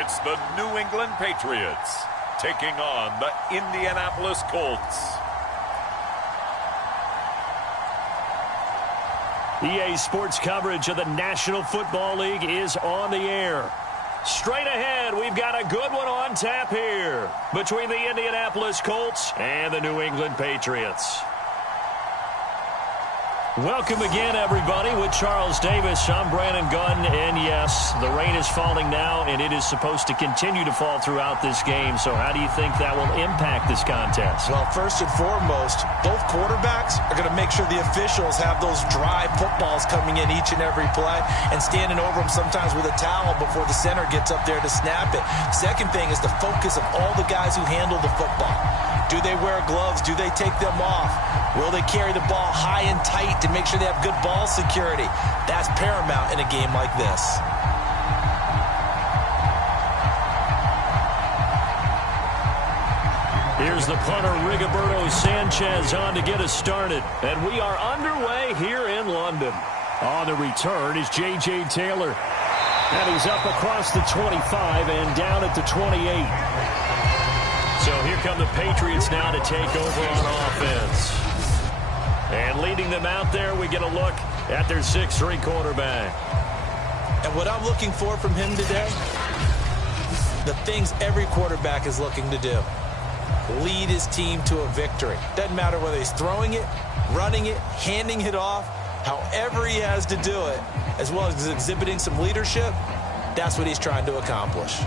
It's the New England Patriots taking on the Indianapolis Colts. EA Sports coverage of the National Football League is on the air. Straight ahead, we've got a good one on tap here between the Indianapolis Colts and the New England Patriots. Welcome again, everybody, with Charles Davis. I'm Brandon Gunn, and yes, the rain is falling now, and it is supposed to continue to fall throughout this game. So how do you think that will impact this contest? Well, first and foremost, both quarterbacks are going to make sure the officials have those dry footballs coming in each and every play and standing over them sometimes with a towel before the center gets up there to snap it. Second thing is the focus of all the guys who handle the football. Do they wear gloves? Do they take them off? Will they carry the ball high and tight to make sure they have good ball security? That's paramount in a game like this. Here's the punter, Rigoberto Sanchez, on to get us started. And we are underway here in London. On the return is J.J. Taylor. And he's up across the 25 and down at the 28. So here come the Patriots now to take over on offense. And leading them out there, we get a look at their 6'3" quarterback. And what I'm looking for from him today, the things every quarterback is looking to do. Lead his team to a victory. Doesn't matter whether he's throwing it, running it, handing it off, however he has to do it, as well as exhibiting some leadership, that's what he's trying to accomplish.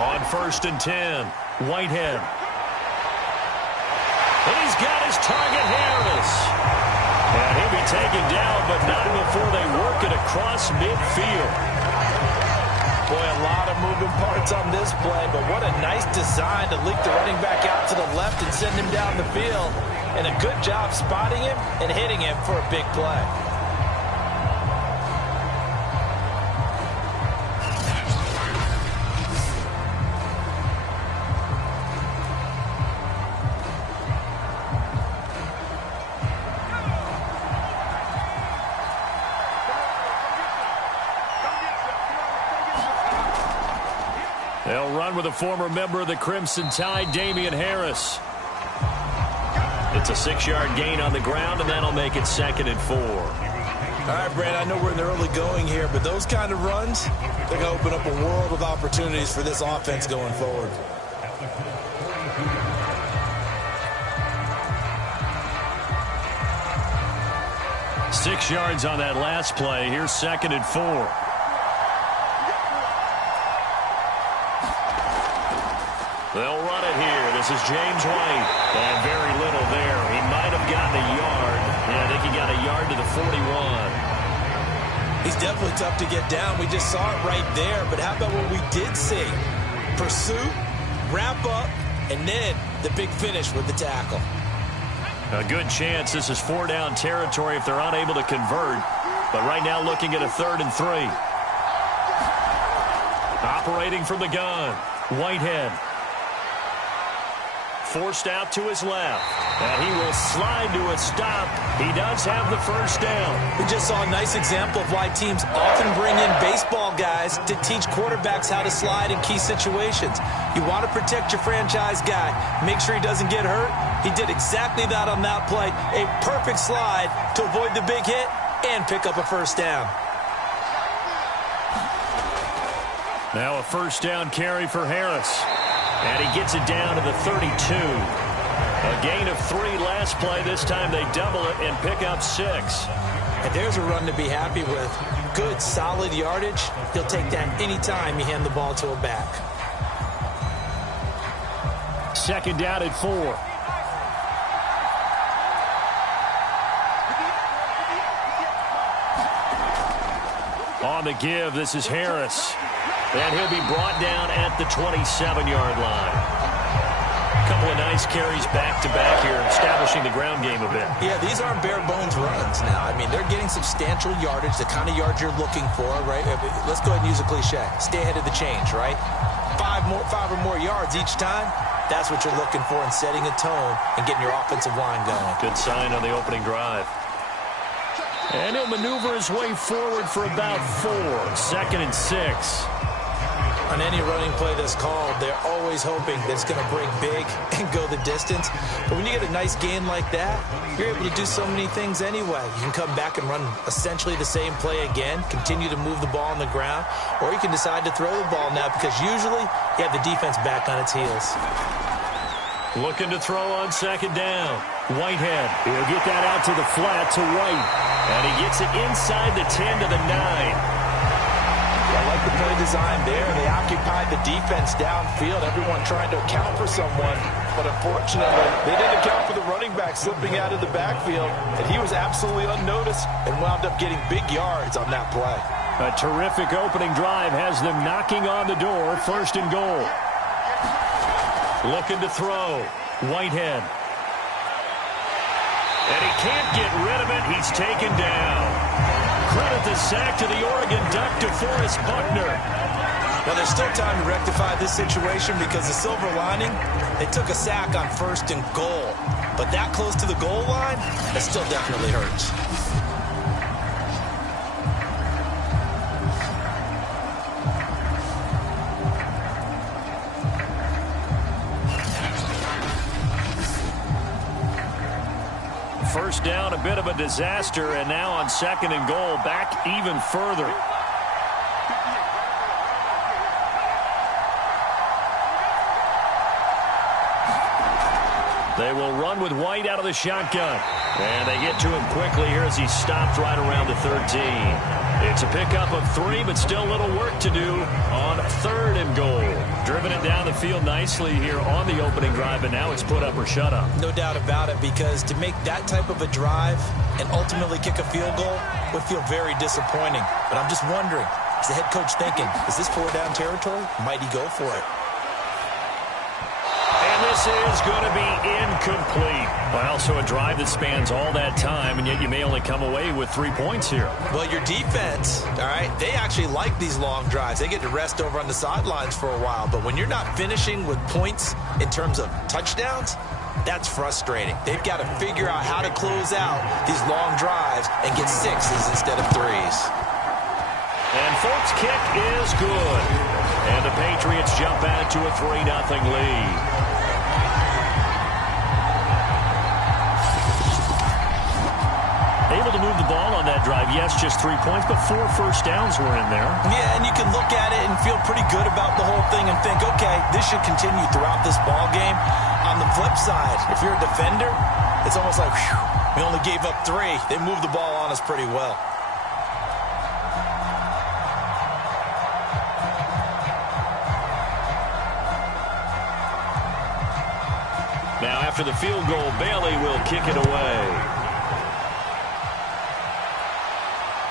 On 1st and 10, Whitehead. And he's got his target, Harris. And he'll be taken down, but not before they work it across midfield. Boy, a lot of moving parts on this play, but what a nice design to leak the running back out to the left and send him down the field. And a good job spotting him and hitting him for a big play. They'll run with a former member of the Crimson Tide, Damian Harris. It's a 6-yard gain on the ground, and that'll make it 2nd and 4. All right, Brad, I know we're in the early going here, but those kind of runs, they're going to open up a world of opportunities for this offense going forward. Six yards on that last play. Here's 2nd and 4. They'll run it here. This is James White. And very little there. He might have gotten a yard. Yeah, I think he got a yard to the 41. He's definitely tough to get down. We just saw it right there. But how about what we did see? Pursuit, wrap up, and then the big finish with the tackle. A good chance this is 4-down territory if they're unable to convert. But right now looking at a 3rd and 3. Operating from the gun, Whitehead. Forced out to his left. And he will slide to a stop. He does have the 1st down. We just saw a nice example of why teams often bring in baseball guys to teach quarterbacks how to slide in key situations. You want to protect your franchise guy. Make sure he doesn't get hurt. He did exactly that on that play. A perfect slide to avoid the big hit and pick up a 1st down. Now a 1st down carry for Harris. And he gets it down to the 32. A gain of 3 last play. This time they double it and pick up 6. And there's a run to be happy with. Good, solid yardage. He'll take that anytime you hand the ball to a back. 2nd down at 4. On the give, this is Harris. And he'll be brought down at the 27-yard line. A couple of nice carries back-to-back here, establishing the ground game a bit. Yeah, these aren't bare-bones runs now. I mean, they're getting substantial yardage, the kind of yards you're looking for, right? Let's go ahead and use a cliche. Stay ahead of the change, right? 5 or more yards each time. That's what you're looking for in setting a tone and getting your offensive line going. Good sign on the opening drive. And he'll maneuver his way forward for about 4. 2nd and 6. On any running play that's called, they're always hoping that it's going to break big and go the distance. But when you get a nice gain like that, you're able to do so many things anyway. You can come back and run essentially the same play again, continue to move the ball on the ground, or you can decide to throw the ball now because usually you have the defense back on its heels. Looking to throw on 2nd down. Whitehead. He'll get that out to the flat to White. And he gets it inside the 10 to the 9. I like the play design there. They occupied the defense downfield, everyone trying to account for someone. But unfortunately, they didn't account for the running back slipping out of the backfield, and he was absolutely unnoticed and wound up getting big yards on that play. A terrific opening drive has them knocking on the door. 1st and goal. Looking to throw. Whitehead. And he can't get rid of it. He's taken down. Credit the sack to the Oregon Duck, DeForest Buckner. Now, there's still time to rectify this situation because the silver lining, they took a sack on 1st and goal. But that close to the goal line, that still definitely hurts. First down, a bit of a disaster, and now on 2nd and goal, back even further. They will run with White out of the shotgun. And they get to him quickly here as he stopped right around the 13. It's a pickup of 3, but still a little work to do on 3rd and goal. Driven it down the field nicely here on the opening drive, and now it's put up or shut up. No doubt about it, because to make that type of a drive and ultimately kick a field goal would feel very disappointing. But I'm just wondering, is the head coach thinking, is this 4-down territory? Might he go for it? This is going to be incomplete. Well, so a drive that spans all that time, and yet you may only come away with 3 points here. Well, your defense, all right, they actually like these long drives. They get to rest over on the sidelines for a while. But when you're not finishing with points in terms of touchdowns, that's frustrating. They've got to figure out how to close out these long drives and get 6s instead of 3s. And Folk's kick is good. And the Patriots jump out to a 3-0 lead. Able to move the ball on that drive. Yes, just 3 points, but 4 first downs were in there. Yeah, and you can look at it and feel pretty good about the whole thing and think, okay, this should continue throughout this ball game. On the flip side, if you're a defender, it's almost like, whew, we only gave up 3. They moved the ball on us pretty well. Now, after the field goal, Bailey will kick it away.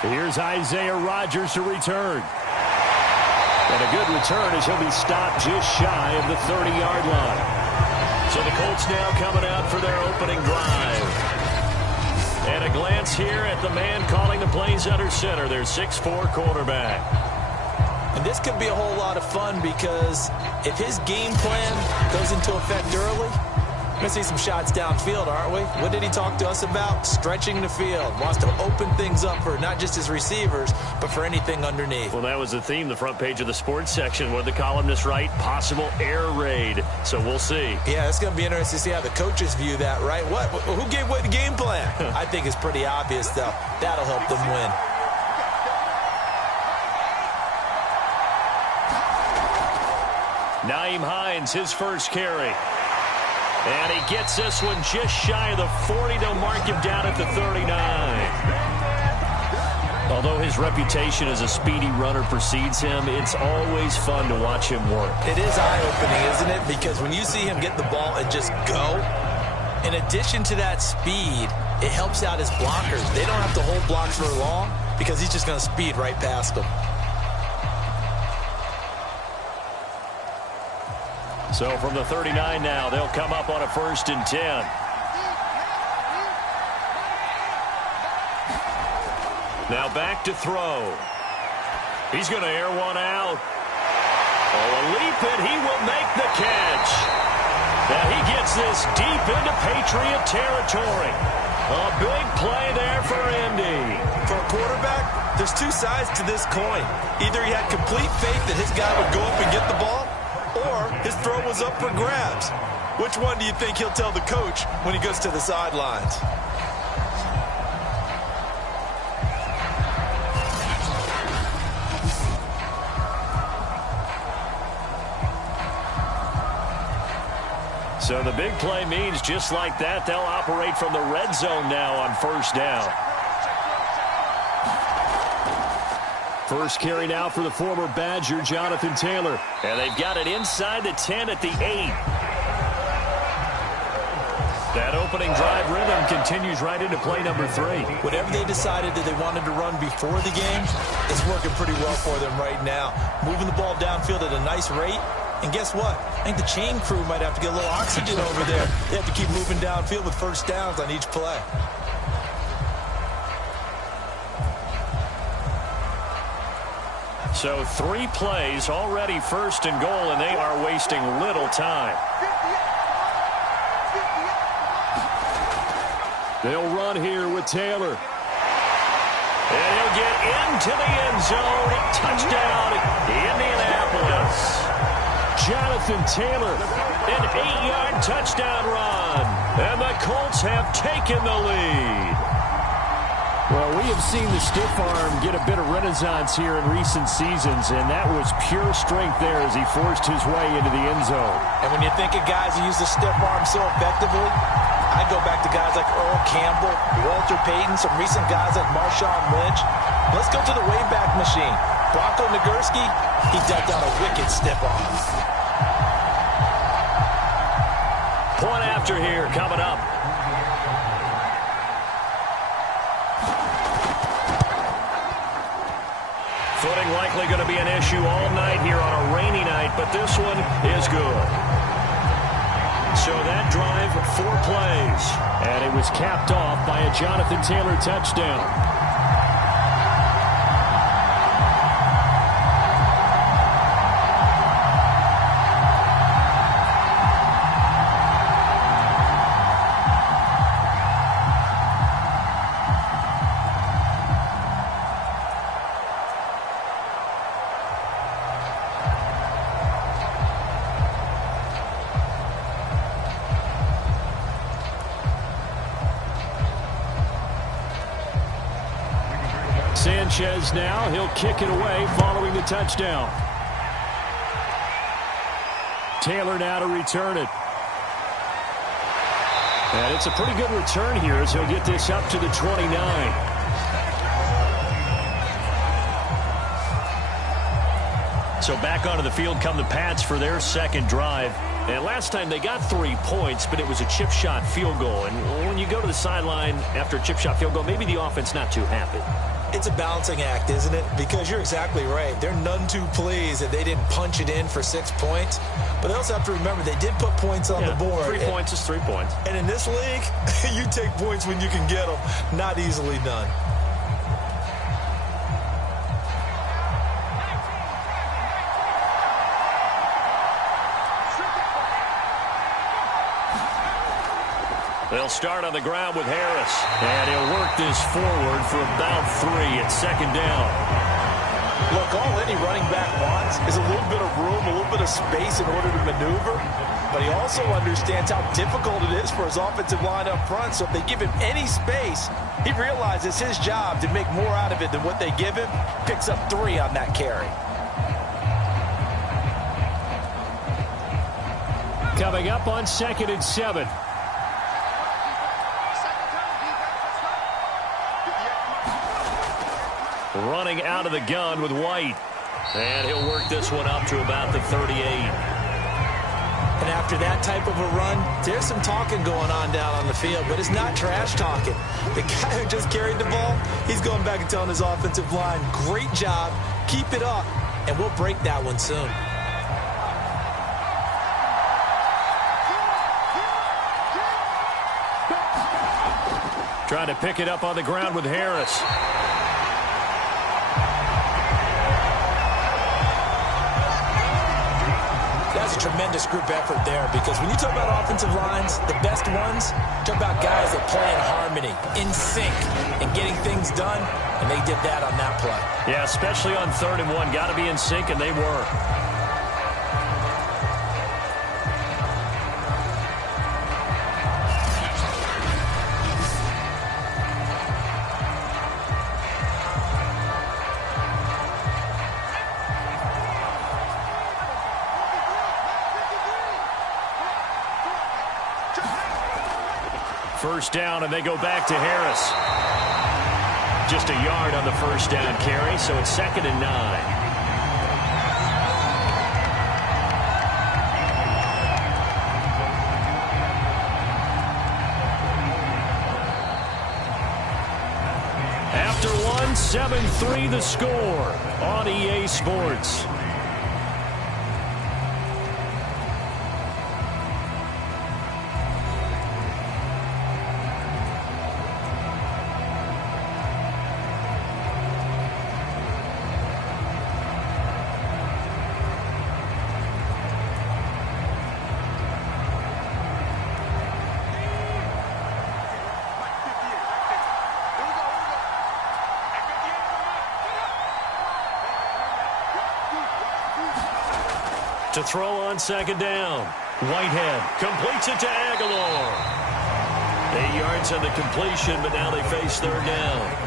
Here's Isaiah Rodgers to return. And a good return as he'll be stopped just shy of the 30-yard line. So the Colts now coming out for their opening drive. And a glance here at the man calling the plays under center, their 6'4" quarterback. And this could be a whole lot of fun because if his game plan goes into effect early, we're going to see some shots downfield, aren't we? What did he talk to us about? Stretching the field. Wants to open things up for not just his receivers, but for anything underneath. Well, that was the theme, the front page of the sports section. What did the columnist write? Possible air raid. So we'll see. Yeah, it's going to be interesting to see how the coaches view that, right? Who gave away the game plan? I think it's pretty obvious, though. That'll help them win. Nyheim Hines, his first carry. And he gets this one just shy of the 40. They'll mark him down at the 39. Although his reputation as a speedy runner precedes him, it's always fun to watch him work. It is eye-opening, isn't it? Because when you see him get the ball and just go, in addition to that speed, it helps out his blockers. They don't have to hold blocks for long because he's just going to speed right past them. So from the 39 now, they'll come up on a 1st and 10. Now back to throw. He's going to air one out. Oh, a leap, and he will make the catch. And he gets this deep into Patriot territory. A big play there for Indy. For a quarterback, there's two sides to this coin. Either he had complete faith that his guy would go up and get the ball, or his throw was up for grabs. Which one do you think he'll tell the coach when he goes to the sidelines? So the big play means just like that, they'll operate from the red zone now on first down. First carry now for the former Badger, Jonathan Taylor. And they've got it inside the 10 at the 8. That opening drive rhythm continues right into play number 3. Whatever they decided that they wanted to run before the game, it's working pretty well for them right now. Moving the ball downfield at a nice rate. And guess what? I think the chain crew might have to get a little oxygen over there. They have to keep moving downfield with first downs on each play. So 3 plays already first and goal, and they are wasting little time. They'll run here with Taylor. And he'll get into the end zone. Touchdown, Indianapolis. Jonathan Taylor, an 8-yard touchdown run. And the Colts have taken the lead. Well, we have seen the stiff arm get a bit of renaissance here in recent seasons, and that was pure strength there as he forced his way into the end zone. And when you think of guys who use the stiff arm so effectively, I go back to guys like Earl Campbell, Walter Payton, some recent guys like Marshawn Lynch. Let's go to the Wayback Machine. Bronco Nagurski, he decked out a wicked stiff arm. Point after here coming up. Footing likely going to be an issue all night here on a rainy night, but this one is good. So that drive, 4 plays. And it was capped off by a Jonathan Taylor touchdown. Sanchez now, he'll kick it away following the touchdown. Taylor now to return it. And it's a pretty good return here as he'll get this up to the 29. So back onto the field come the Pats for their second drive. And last time they got 3 points, but it was a chip shot field goal. And when you go to the sideline after a chip shot field goal, maybe the offense not too happy. It's a balancing act, isn't it? Because you're exactly right. They're none too pleased that they didn't punch it in for 6 points. But they also have to remember they did put points on the board. 3 points is 3 points. And in this league, you take points when you can get them. Not easily done. They'll start on the ground with Harris. And he'll work this forward for about 3 at second down. Look, all any running back wants is a little bit of room, a little bit of space in order to maneuver. But he also understands how difficult it is for his offensive line up front. So if they give him any space, he realizes his job to make more out of it than what they give him. Picks up 3 on that carry. Coming up on 2nd and 7. Running out of the gun with White. And he'll work this one up to about the 38. And after that type of a run, there's some talking going on down on the field, but it's not trash talking. The guy who just carried the ball, he's going back and telling his offensive line, great job, keep it up, and we'll break that one soon. Trying to pick it up on the ground with Harris. That's tremendous group effort there, because when you talk about offensive lines, the best ones, talk about guys that play in harmony, in sync, and getting things done, and they did that on that play. Yeah, especially on 3rd and 1. Got to be in sync, and they were. First down, and they go back to Harris. Just a yard on the first down carry, so it's 2nd and 9. After one, 7-3 the score on EA Sports. To throw on 2nd down. Whitehead completes it to Aguilar. 8 yards on the completion, but now they face 3rd down.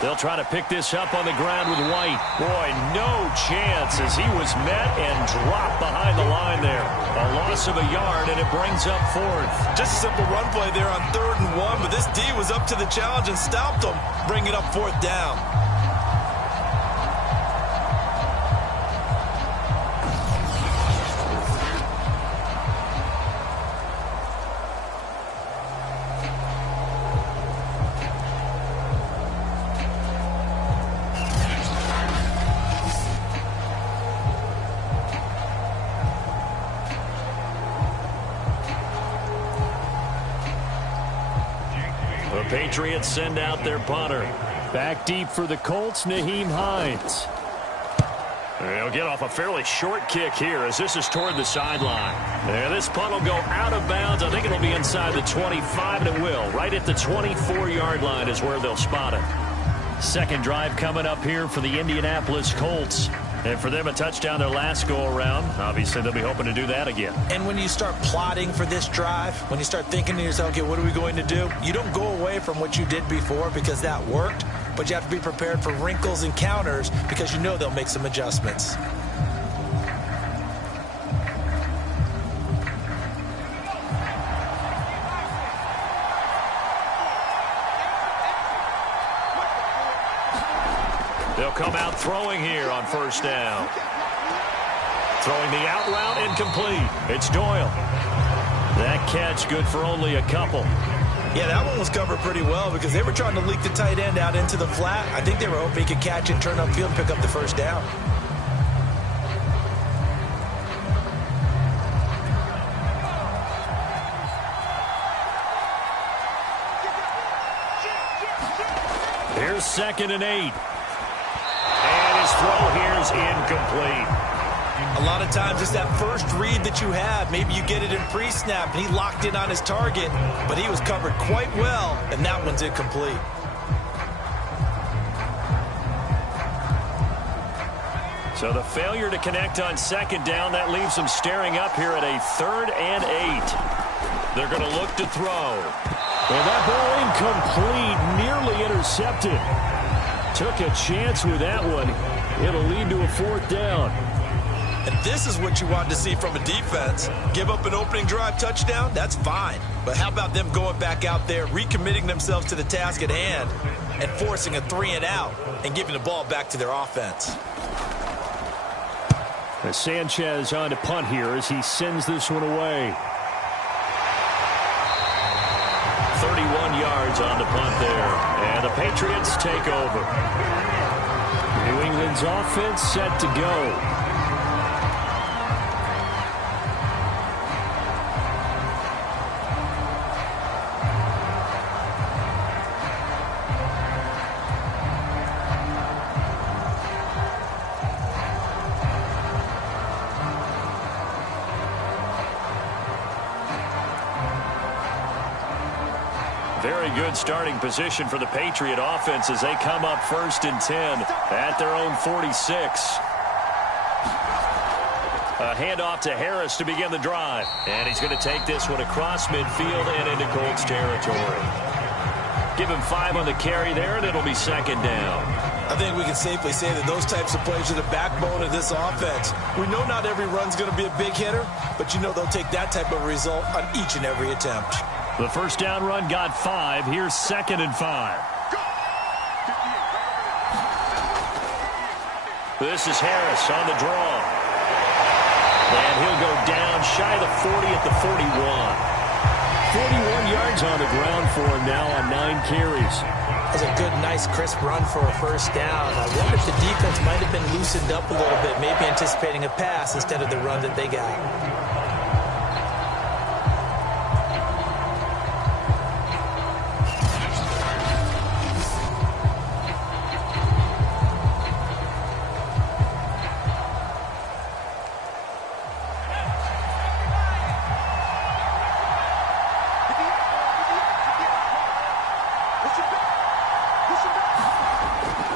They'll try to pick this up on the ground with White. Boy, no chance as he was met and dropped behind the line there. A loss of a yard, and it brings up 4th. Just a simple run play there on 3rd and 1, but this D was up to the challenge and stopped them, bringing up 4th down. Patriots send out their punter. Back deep for the Colts, Nyheim Hines. They'll get off a fairly short kick here as this is toward the sideline. This punt will go out of bounds. I think it'll be inside the 25, and it will. Right at the 24-yard line is where they'll spot it. Second drive coming up here for the Indianapolis Colts. And for them, a touchdown their last go-around. Obviously, they'll be hoping to do that again. And when you start plotting for this drive, when you start thinking to yourself, okay, what are we going to do? You don't go away from what you did before because that worked, but you have to be prepared for wrinkles and counters because you know they'll make some adjustments. They'll come out throwing here on 1st down. Throwing the out route incomplete. It's Doyle. That catch good for only a couple. Yeah, that one was covered pretty well because they were trying to leak the tight end out into the flat. I think they were hoping he could catch and turn upfield and pick up the 1st down. Here's 2nd and 8. And his throw here is incomplete. A lot of times it's that first read that you have. Maybe you get it in pre-snap, and he locked in on his target, but he was covered quite well, and that one's incomplete. So the failure to connect on 2nd down, that leaves them staring up here at a 3rd and 8. They're going to look to throw. And that ball incomplete, nearly intercepted. Took a chance with that one. It'll lead to a 4th down. And this is what you want to see from a defense. Give up an opening drive touchdown, that's fine. But how about them going back out there, recommitting themselves to the task at hand, and forcing a 3-and-out and giving the ball back to their offense. As Sanchez on to punt here as he sends this one away. 31 yards on the punt there. And the Patriots take over. New England's offense set to go. Very good starting position for the Patriot offense as they come up 1st and 10 at their own 46. A handoff to Harris to begin the drive. And he's going to take this one across midfield and into Colts territory. Give him 5 on the carry there, and it'll be 2nd down. I think we can safely say that those types of plays are the backbone of this offense. We know not every run's going to be a big hitter, but you know they'll take that type of result on each and every attempt. The first down run got 5. Here's 2nd and 5. This is Harris on the draw. And he'll go down shy of the 40 at the 41. 41 yards on the ground for him now on 9 carries. That was a good, nice, crisp run for a first down. I wonder if the defense might have been loosened up a little bit, maybe anticipating a pass instead of the run that they got.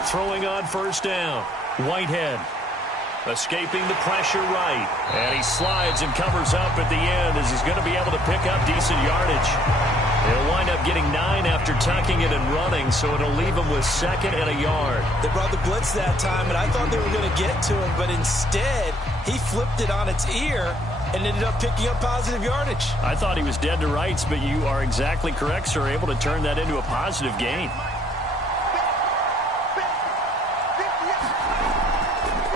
Throwing on first down. Whitehead escaping the pressure right. And he slides and covers up at the end as he's going to be able to pick up decent yardage. He'll wind up getting 9 after tucking it and running, so it'll leave him with 2nd and a yard. They brought the blitz that time, and I thought they were going to get to him, but instead he flipped it on its ear and ended up picking up positive yardage. I thought he was dead to rights, but you are exactly correct, sir, able to turn that into a positive gain.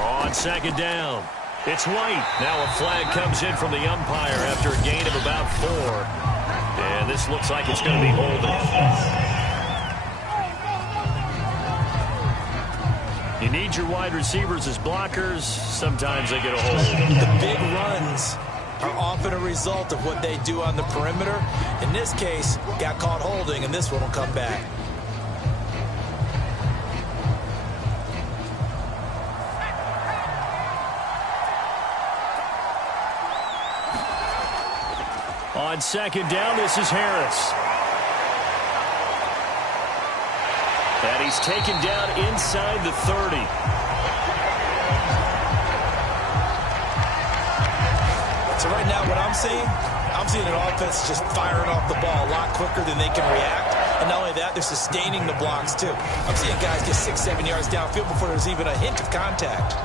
On 2nd down, it's White. Now a flag comes in from the umpire after a gain of about 4. And this looks like it's going to be holding. You need your wide receivers as blockers. Sometimes they get a hold. The big runs are often a result of what they do on the perimeter. In this case, got caught holding, and this one will come back. On 2nd down, this is Harris. And he's taken down inside the 30. So right now what I'm seeing an offense just firing off the ball a lot quicker than they can react. And not only that, they're sustaining the blocks too. I'm seeing guys get 6-7 yards downfield before there's even a hint of contact.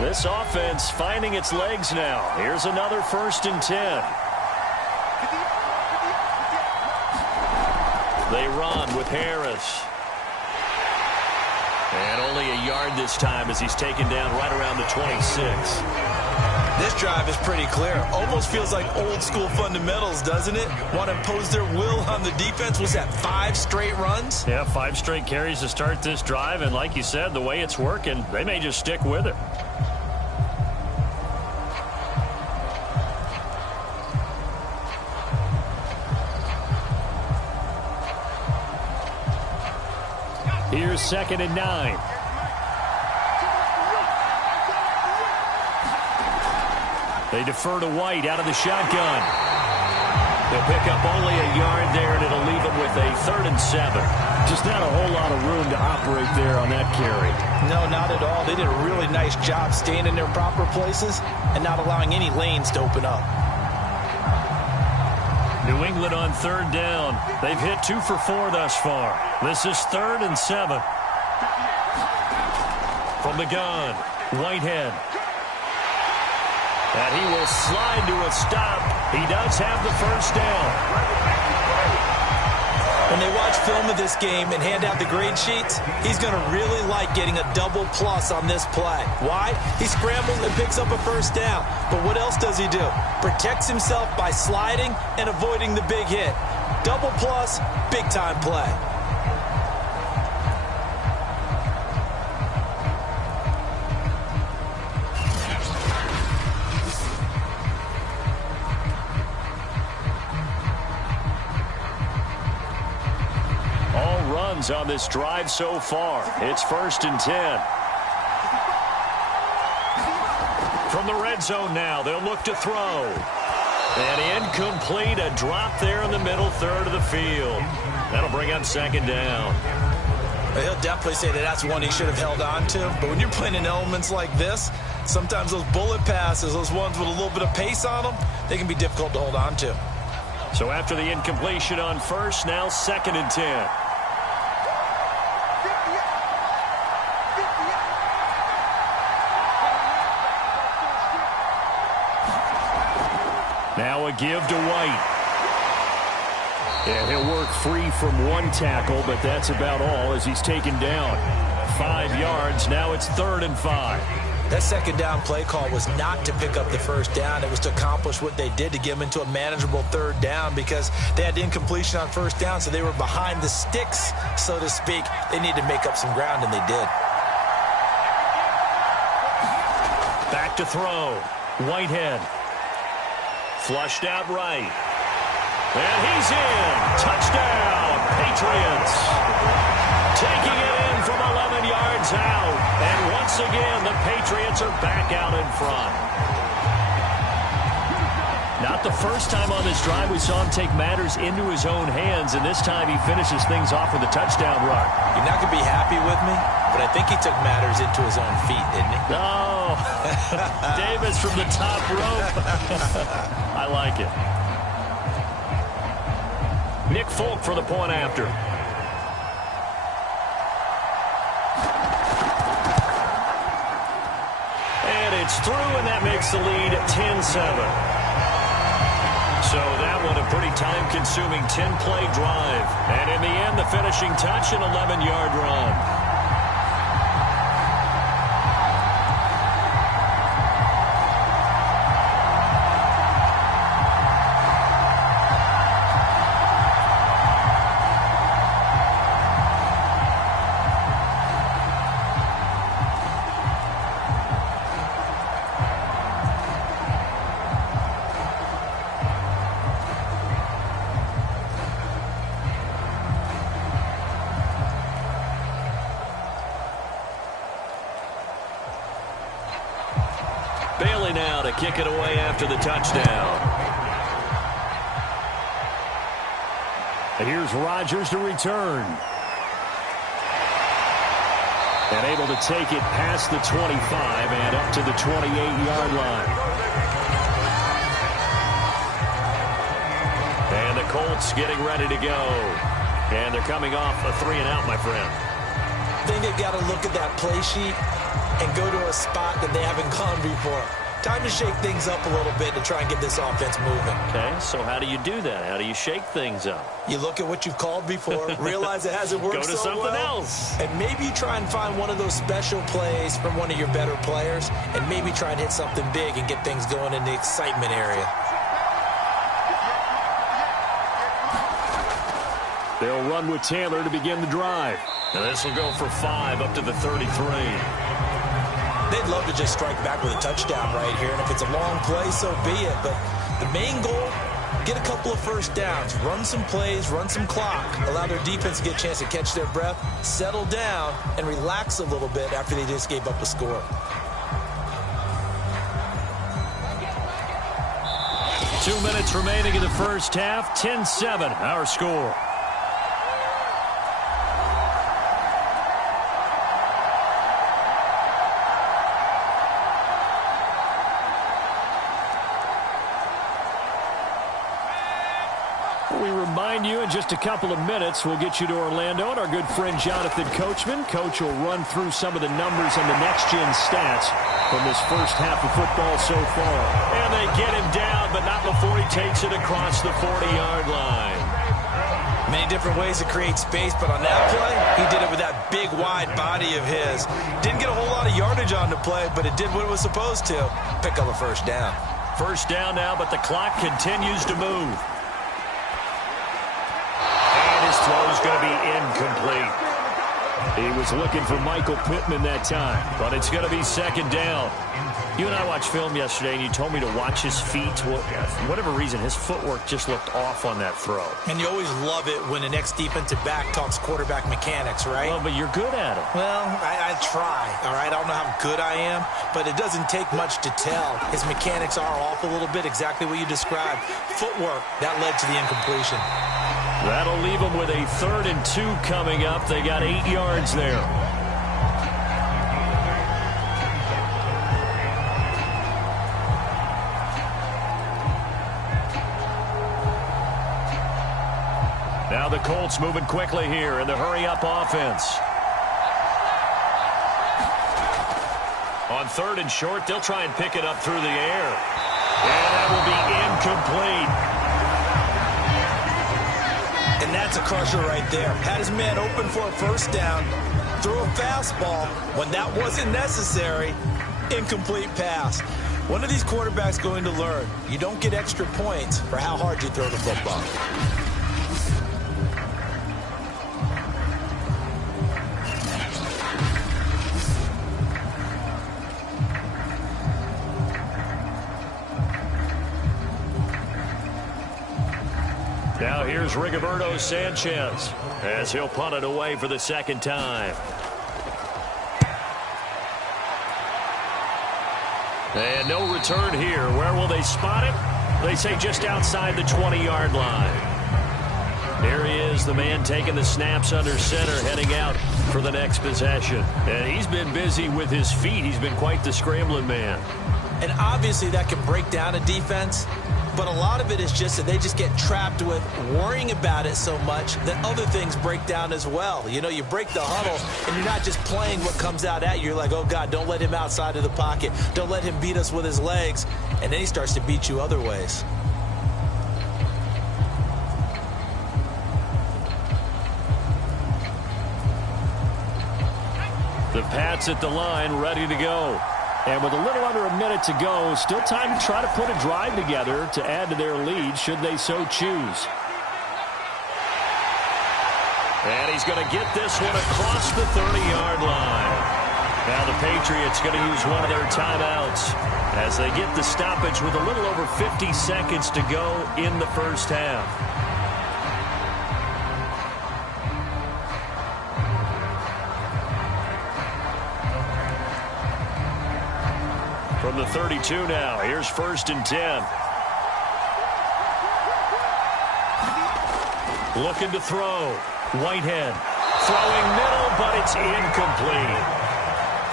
This offense finding its legs now. Here's another 1st and 10. They run with Harris. And only a yard this time as he's taken down right around the 26. This drive is pretty clear. Almost feels like old school fundamentals, doesn't it? Want to impose their will on the defense. Was that 5 straight runs? Yeah, 5 straight carries to start this drive. And like you said, the way it's working, they may just stick with it. Here's 2nd and 9. They defer to White out of the shotgun. They'll pick up only a yard there, and it'll leave them with a 3rd and 7. Just not a whole lot of room to operate there on that carry. No, not at all. They did a really nice job staying in their proper places and not allowing any lanes to open up. New England on 3rd down. They've hit 2 for 4 thus far. This is 3rd and 7. From the gun, Whitehead. And he will slide to a stop. He does have the first down. When they watch film of this game and hand out the grade sheets, he's going to really like getting a double plus on this play. Why? He scrambles and picks up a first down. But what else does he do? Protects himself by sliding and avoiding the big hit. Double plus, big time play. On this drive so far. It's 1st and 10. From the red zone now, they'll look to throw. And incomplete, a drop there in the middle third of the field. That'll bring up 2nd down. He'll definitely say that that's one he should have held on to. But when you're playing in elements like this, sometimes those bullet passes, those ones with a little bit of pace on them, they can be difficult to hold on to. So after the incompletion on first, now 2nd and 10. Now a give to White. And he'll work free from one tackle, but that's about all as he's taken down. 5 yards. Now it's 3rd and 5. That 2nd down play call was not to pick up the first down. It was to accomplish what they did to get them into a manageable 3rd down because they had incompletion on first down, so they were behind the sticks, so to speak. They needed to make up some ground, and they did. Back to throw. Whitehead. Flushed out right. And he's in. Touchdown, Patriots. Taking it in from 11 yards out. And once again, the Patriots are back out in front. Not the first time on this drive we saw him take matters into his own hands, and this time he finishes things off with a touchdown run. You're not going to be happy with me, but I think he took matters into his own feet, didn't he? No. Davis from the top rope. I like it. Nick Folk for the point after. And it's through, and that makes the lead 10-7. So that one a pretty time-consuming 10-play drive. And in the end, the finishing touch, an 11-yard run. Bailey now to kick it away after the touchdown. And here's Rodgers to return. And able to take it past the 25 and up to the 28-yard line. And the Colts getting ready to go. And they're coming off a 3-and-out, my friend. I think they've got to look at that play sheet and go to a spot that they haven't gone before. Time to shake things up a little bit to try and get this offense moving. Okay, so how do you do that? How do you shake things up? You look at what you've called before, realize it hasn't worked so well. Go to something else. And maybe you try and find one of those special plays from one of your better players, and maybe try and hit something big and get things going in the excitement area. They'll run with Taylor to begin the drive. And this will go for 5 up to the 33. They'd love to just strike back with a touchdown right here, and if it's a long play, so be it. But the main goal, get a couple of first downs, run some plays, run some clock, allow their defense to get a chance to catch their breath, settle down, and relax a little bit after they just gave up a score. Two minutes remaining in the first half, 10-7, our score. You in just a couple of minutes. We'll get you to Orlando and our good friend Jonathan Coachman. Coach will run through some of the numbers and the next-gen stats from this first half of football so far. And they get him down, but not before he takes it across the 40-yard line. Many different ways to create space, but on that play, he did it with that big, wide body of his. Didn't get a whole lot of yardage on the play, but it did what it was supposed to. Pick up a first down. First down now, but the clock continues to move. And his throw is going to be incomplete. He was looking for Michael Pittman that time. But it's going to be second down. You and I watched film yesterday, and you told me to watch his feet. Well, for whatever reason, his footwork just looked off on that throw. And you always love it when the next defensive back talks quarterback mechanics, right? Well, but you're good at it. Well, I try, all right? I don't know how good I am, but it doesn't take much to tell. His mechanics are off a little bit, exactly what you described. Footwork, that led to the incompletion. That'll leave them with a 3rd and 2 coming up. They got 8 yards there. Now the Colts moving quickly here in the hurry-up offense. On 3rd and short, they'll try and pick it up through the air. And that will be incomplete. And that's a crusher right there. Had his man open for a first down, threw a fastball. When that wasn't necessary, incomplete pass. One of these quarterbacks going to learn, you don't get extra points for how hard you throw the football. Now here's Rigoberto Sanchez as he'll punt it away for the second time. And no return here. Where will they spot it? They say just outside the 20-yard line. There he is, the man taking the snaps under center, heading out for the next possession. And he's been busy with his feet. He's been quite the scrambling man. And obviously that can break down a defense, but a lot of it is just that they just get trapped with worrying about it so much that other things break down as well. You know, you break the huddle, and you're not just playing what comes out at you. You're like, oh, God, don't let him outside of the pocket. Don't let him beat us with his legs. And then he starts to beat you other ways. The Pats at the line, ready to go. And with a little under a minute to go, still time to try to put a drive together to add to their lead should they so choose. And he's going to get this one across the 30-yard line. Now the Patriots going to use one of their timeouts as they get the stoppage with a little over 50 seconds to go in the first half. From the 32 now, here's 1st and 10. Looking to throw. Whitehead throwing middle, but it's incomplete.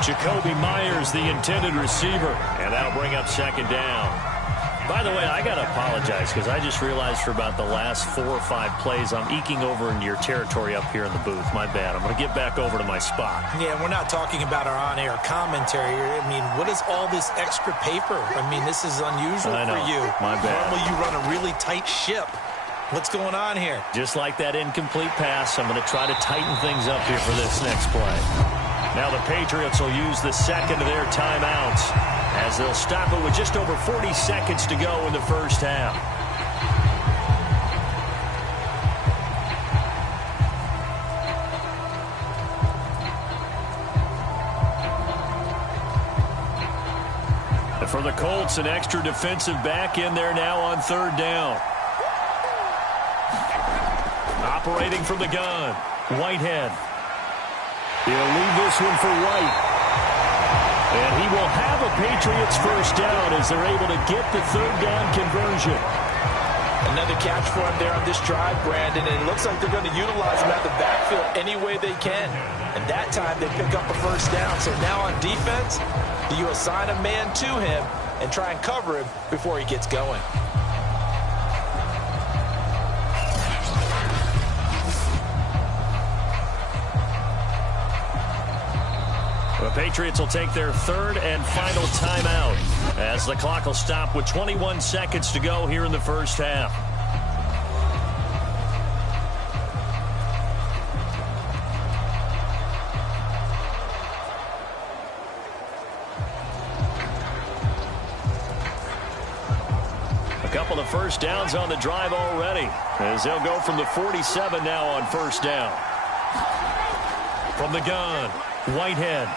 Jacoby Myers, the intended receiver, and that'll bring up second down. By the way, I got to apologize because I just realized for about the last 4 or 5 plays, I'm eking over into your territory up here in the booth. My bad. I'm going to get back over to my spot. Yeah, we're not talking about our on-air commentary here. I mean, what is all this extra paper? I mean, this is unusual for you. My bad. Normally you run a really tight ship. What's going on here? Just like that incomplete pass, I'm going to try to tighten things up here for this next play. Now the Patriots will use the second of their timeouts as they'll stop it with just over 40 seconds to go in the first half. And for the Colts, an extra defensive back in there now on 3rd down. Operating from the gun, Whitehead. He'll leave this one for White. And he will have a Patriots first down as they're able to get the 3rd down conversion. Another catch for him there on this drive, Brandon, and it looks like they're going to utilize him at the backfield any way they can. And that time they pick up a first down. So now on defense, do you assign a man to him and try and cover him before he gets going? The Patriots will take their 3rd and final timeout as the clock will stop with 21 seconds to go here in the first half. Couple of first downs on the drive already, as they'll go from the 47 now on first down. From the gun, Whitehead.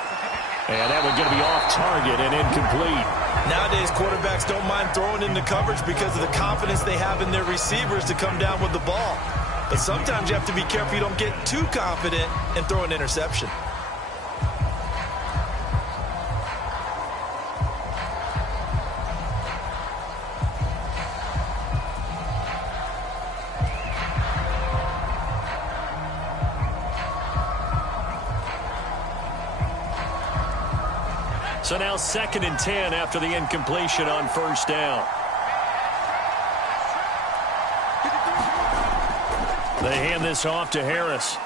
And that one's going to be off target and incomplete. Nowadays, quarterbacks don't mind throwing into coverage because of the confidence they have in their receivers to come down with the ball. But sometimes you have to be careful you don't get too confident and throw an interception. So now 2nd and 10 after the incompletion on first down. They hand this off to Harris.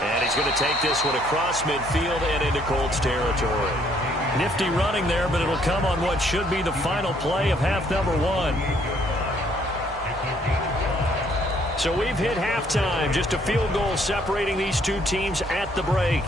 And he's going to take this one across midfield and into Colts territory. Nifty running there, but it'll come on what should be the final play of half number 1. So we've hit halftime. Just a field goal separating these two teams at the break.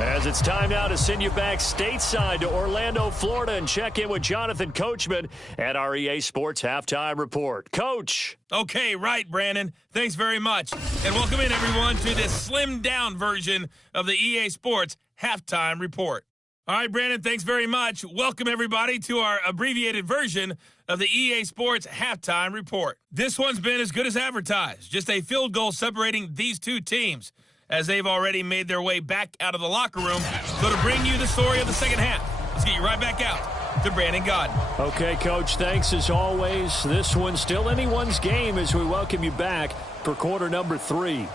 As it's time now to send you back stateside to Orlando, Florida, and check in with Jonathan Coachman at our EA Sports Halftime Report. Coach. Okay, right, Brandon. Thanks very much. And welcome in, everyone, to this slimmed-down version of the EA Sports Halftime Report. All right, Brandon, thanks very much. Welcome, everybody, to our abbreviated version of the EA Sports Halftime Report. This one's been as good as advertised. Just a field goal separating these two teams, as they've already made their way back out of the locker room. So to bring you the story of the second half, let's get you right back out to Brandon Godden. Okay, Coach, thanks as always. This one's still anyone's game as we welcome you back for quarter number 3.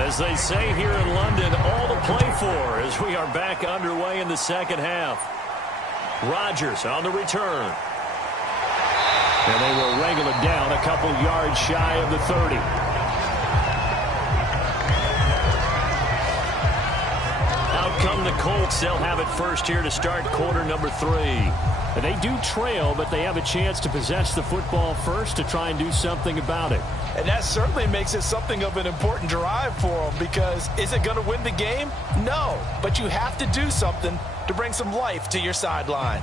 As they say here in London, all to play for as we are back underway in the second half. Rodgers on the return. And they will wrangle it down a couple yards shy of the 30. Out come the Colts. They'll have it first here to start quarter number 3. And they do trail, but they have a chance to possess the football first to try and do something about it. And that certainly makes it something of an important drive for them, because is it going to win the game? No, but you have to do something to bring some life to your sideline.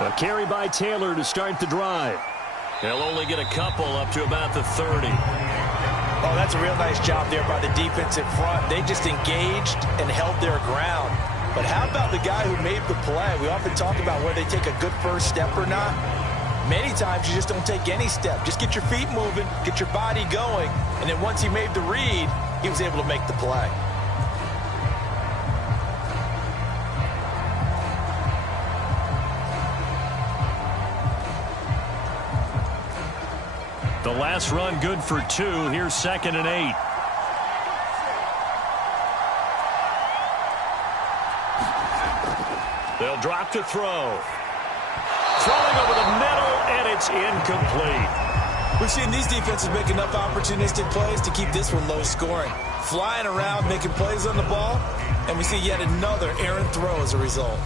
A carry by Taylor to start the drive. They'll only get a couple up to about the 30. Oh, that's a real nice job there by the defense in front. They just engaged and held their ground. But how about the guy who made the play? We often talk about whether they take a good first step or not. Many times you just don't take any step. Just get your feet moving, get your body going, and then once he made the read, he was able to make the play. The last run good for 2. Here's 2nd and 8. They'll drop to throw. Throwing over the middle, and it's incomplete. We've seen these defenses make enough opportunistic plays to keep this one low scoring. Flying around, making plays on the ball, and we see yet another errant throw as a result.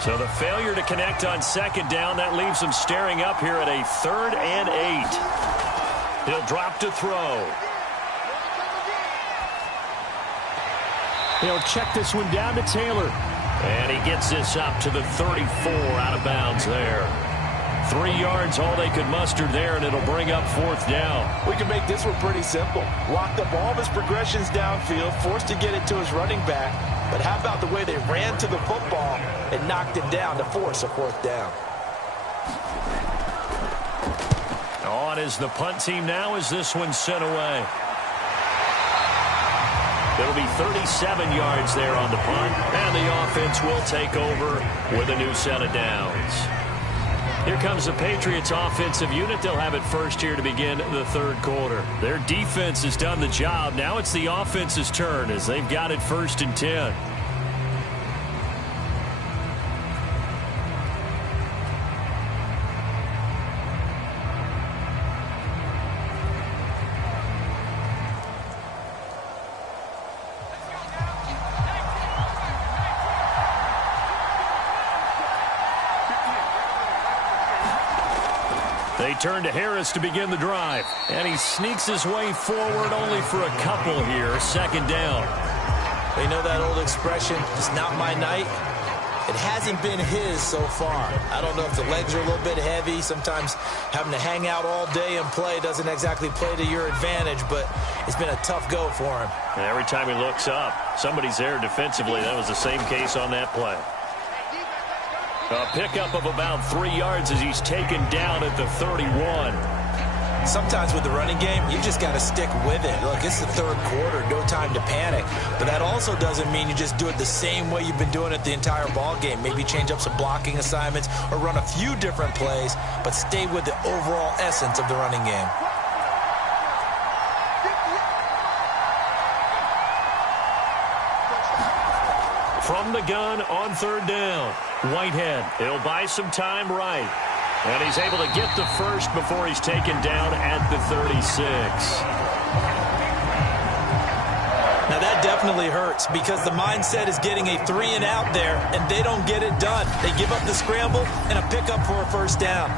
So the failure to connect on 2nd down, that leaves them staring up here at a 3rd and 8. He'll drop to throw. He'll check this one down to Taylor. And he gets this up to the 34 out of bounds there. 3 yards, all they could muster there, and it'll bring up 4th down. We can make this one pretty simple. Locked up all of his progressions downfield, forced to get it to his running back. But how about the way they ran to the football and knocked him down to force a 4th down? On is the punt team now as this one's sent away. It'll be 37 yards there on the punt, and the offense will take over with a new set of downs. Here comes the Patriots offensive unit. They'll have it first here to begin the third quarter. Their defense has done the job. Now it's the offense's turn as they've got it 1st and 10. They turn to Harris to begin the drive. And he sneaks his way forward only for a couple here. 2nd down. You know that old expression, it's not my night? It hasn't been his so far. I don't know if the legs are a little bit heavy. Sometimes having to hang out all day and play doesn't exactly play to your advantage, but it's been a tough go for him. And every time he looks up, somebody's there defensively. That was the same case on that play. A pickup of about 3 yards as he's taken down at the 31. Sometimes with the running game, you just got to stick with it. Look, it's the third quarter, no time to panic. But that also doesn't mean you just do it the same way you've been doing it the entire ball game. Maybe change up some blocking assignments or run a few different plays, but stay with the overall essence of the running game. From the gun on 3rd down, Whitehead. He'll buy some time right. And he's able to get the first before he's taken down at the 36. Now that definitely hurts because the mindset is getting a 3-and-out there, and they don't get it done. They give up the scramble and a pickup for a 1st down.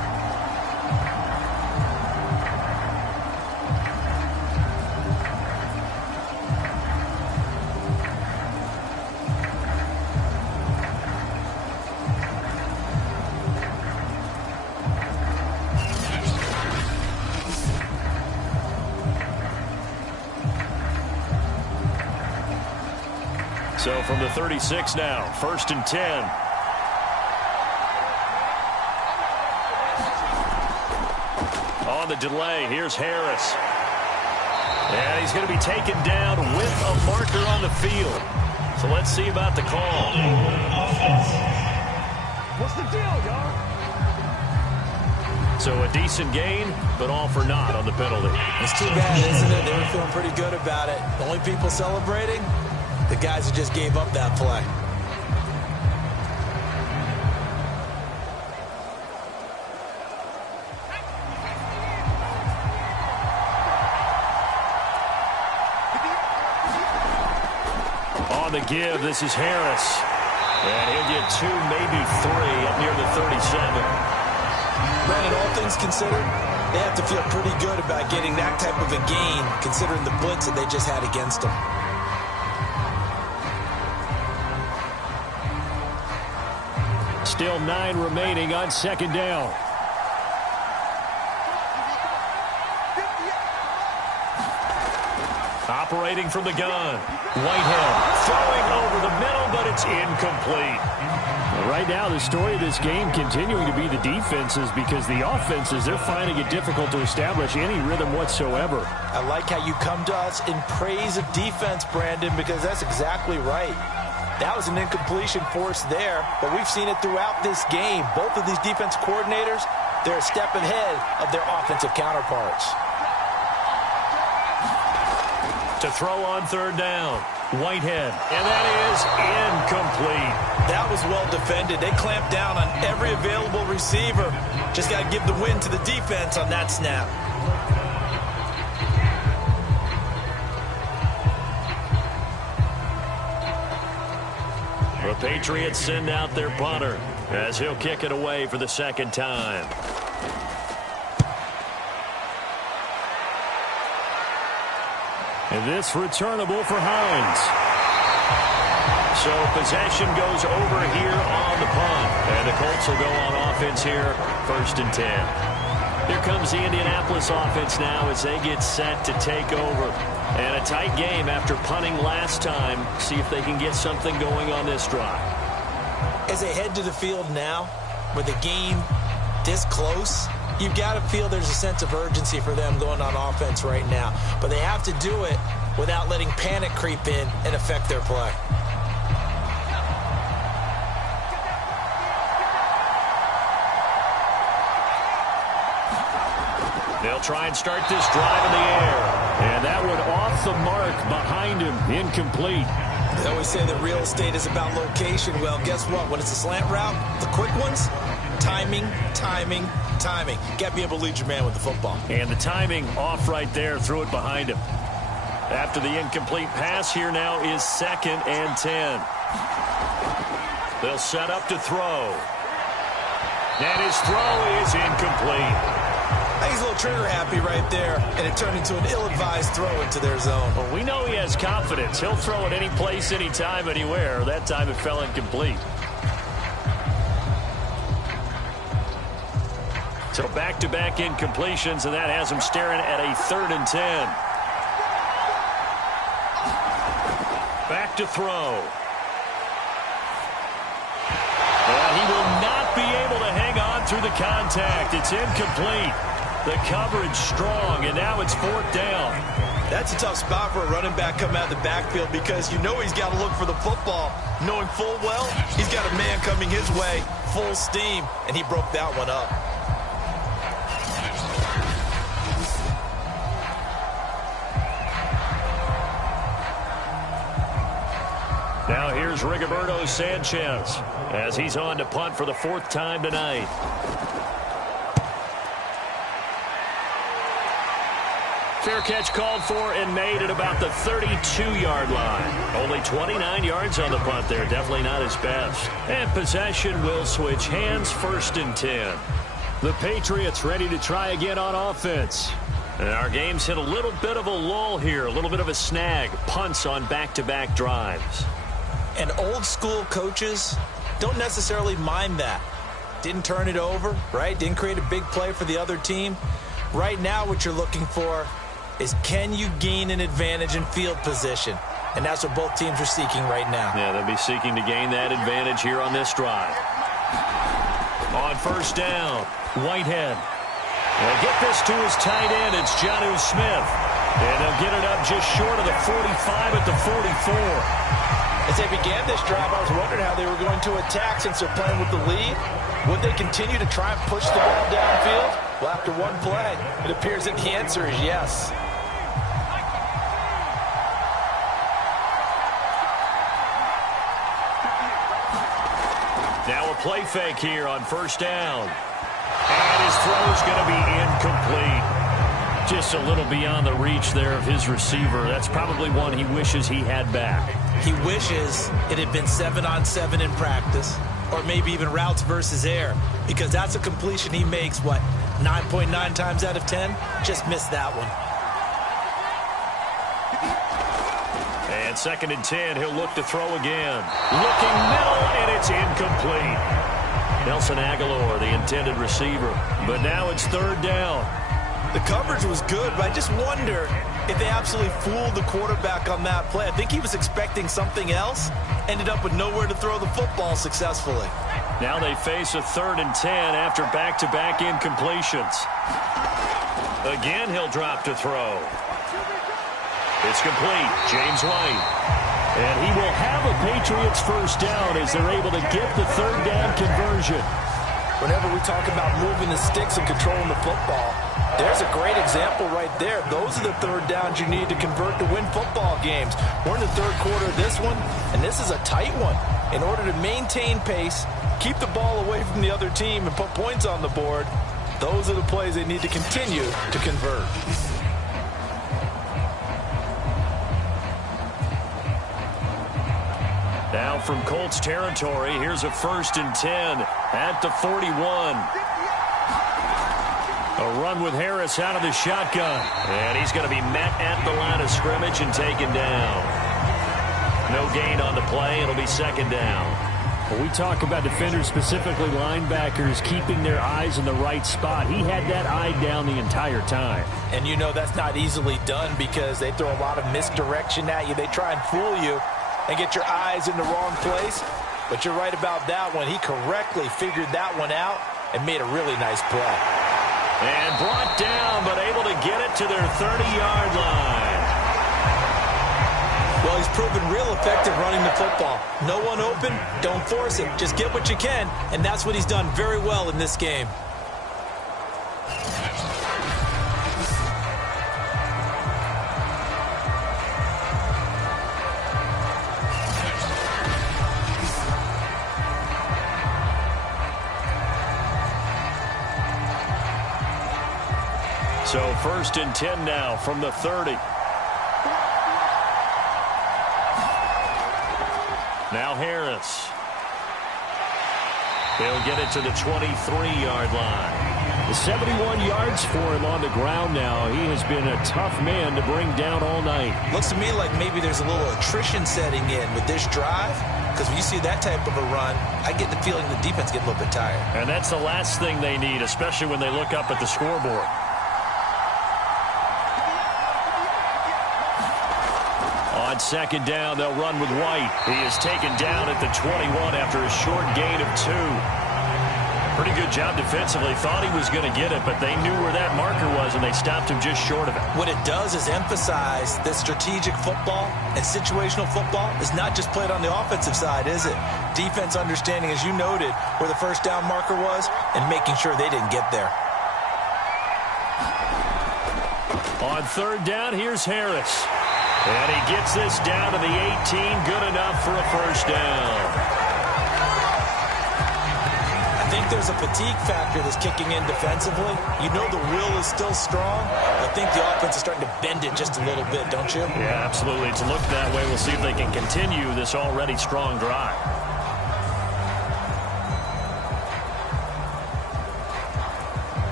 So from the 36 now, 1st and 10. On the delay, here's Harris. And he's going to be taken down with a marker on the field. So let's see about the call. What's the deal, y'all? So a decent gain, but all for naught on the penalty. It's too bad, isn't it? They were feeling pretty good about it. The only people celebrating, the guys who just gave up that play. On the give, this is Harris. And he'll get 2, maybe 3 up near the 37. Brandon, all things considered, they have to feel pretty good about getting that type of a gain, considering the blitz that they just had against them. Still 9 remaining on 2nd down. Operating from the gun. Whitehead throwing over the middle, but it's incomplete. Right now, the story of this game continuing to be the defenses because the offenses, they're finding it difficult to establish any rhythm whatsoever. I like how you come to us in praise of defense, Brandon, because that's exactly right. That was an incompletion force there, but we've seen it throughout this game. Both of these defense coordinators, they're a step ahead of their offensive counterparts. To throw on 3rd down, Whitehead, and that is incomplete. That was well defended. They clamped down on every available receiver. Just got to give the win to the defense on that snap. The Patriots send out their punter as he'll kick it away for the 2nd time. And this returnable for Hines. So possession goes over here on the punt. And the Colts will go on offense here, 1st and 10. Here comes the Indianapolis offense now as they get set to take over. And a tight game after punting last time. See if they can get something going on this drive. As they head to the field now, with the game this close, you've got to feel there's a sense of urgency for them going on offense right now. But they have to do it without letting panic creep in and affect their play. They'll try and start this drive in the air. And that one off the mark behind him, incomplete. They always say that real estate is about location. Well, guess what? When it's a slant route, the quick ones, timing, timing, timing. Got to be able to lead your man with the football. And the timing off right there, threw it behind him. After the incomplete pass, here now is 2nd and 10. They'll set up to throw. And his throw is incomplete. I think he's a little trigger happy right there, and it turned into an ill-advised throw into their zone. Well, we know he has confidence. He'll throw it any place, anytime, anywhere. That time it fell incomplete. So back-to-back incompletions, and that has him staring at a 3rd and 10. Back to throw. And he will not be able to hang on through the contact. It's incomplete. The coverage strong, and now it's 4th down. That's a tough spot for a running back coming out of the backfield because you know he's got to look for the football, knowing full well he's got a man coming his way, full steam, and he broke that one up. Now here's Rigoberto Sanchez as he's on to punt for the 4th time tonight. Fair catch called for and made at about the 32-yard line. Only 29 yards on the punt there. Definitely not his best. And possession will switch hands, 1st and 10. The Patriots ready to try again on offense. And our game's hit a little bit of a lull here, a little bit of a snag. Punts on back-to-back drives. And old-school coaches don't necessarily mind that. Didn't turn it over, right? Didn't create a big play for the other team. Right now what you're looking for is can you gain an advantage in field position? And that's what both teams are seeking right now. Yeah, they'll be seeking to gain that advantage here on this drive. On 1st down, Whitehead. They'll get this to his tight end. It's Jonnu Smith. And they'll get it up just short of the 45 at the 44. As they began this drive, I was wondering how they were going to attack since they're playing with the lead. Would they continue to try and push the ball downfield? Well, after one play, it appears that the answer is yes. Now a play fake here on 1st down. And his throw's going to be incomplete. Just a little beyond the reach there of his receiver. That's probably one he wishes he had back. He wishes it had been 7-on-7 in practice, or maybe even routes versus air, because that's a completion he makes, 9.9 times out of 10? Just missed that one. And 2nd and 10, he'll look to throw again. Looking middle, and it's incomplete. Nelson Aguilar, the intended receiver. But now it's 3rd down. The coverage was good, but I just wonder if they absolutely fooled the quarterback on that play. I think he was expecting something else. Ended up with nowhere to throw the football successfully. Now they face a 3rd and 10 after back-to-back incompletions. Again, he'll drop to throw. It's complete. James White. And he will have a Patriots 1st down as they're able to get the 3rd down conversion. Whenever we talk about moving the sticks and controlling the football, there's a great example right there. Those are the 3rd downs you need to convert to win football games. We're in the 3rd quarter of this one, and this is a tight one. In order to maintain pace, keep the ball away from the other team, and put points on the board, those are the plays they need to continue to convert. Now from Colts territory, here's a 1st and 10 at the 41. A run with Harris out of the shotgun. And he's going to be met at the line of scrimmage and taken down. No gain on the play. It'll be 2nd down. When we talk about defenders, specifically linebackers, keeping their eyes in the right spot, he had that eye down the entire time. And you know that's not easily done because they throw a lot of misdirection at you. They try and fool you and get your eyes in the wrong place. But you're right about that one. He correctly figured that one out and made a really nice play. And brought down, but able to get it to their 30-yard line. Well, he's proven real effective running the football. No one open, don't force it. Just get what you can, and that's what he's done very well in this game. So 1st and 10 now from the 30. Now Harris. They'll get it to the 23-yard line. The 71 yards for him on the ground now. He has been a tough man to bring down all night. Looks to me like maybe there's a little attrition setting in with this drive. Because when you see that type of a run, I get the feeling the defense get a little bit tired. And that's the last thing they need, especially when they look up at the scoreboard. On 2nd down, they'll run with White. He is taken down at the 21 after a short gain of 2. Pretty good job defensively. Thought he was going to get it, but they knew where that marker was, and they stopped him just short of it. What it does is emphasize that strategic football and situational football is not just played on the offensive side, is it? Defense understanding, as you noted, where the 1st down marker was and making sure they didn't get there. On 3rd down, here's Harris. And he gets this down to the 18, good enough for a 1st down. I think there's a fatigue factor that's kicking in defensively. You know the will is still strong. I think the offense is starting to bend it just a little bit, don't you? Yeah, absolutely. It's looked that way. We'll see if they can continue this already strong drive.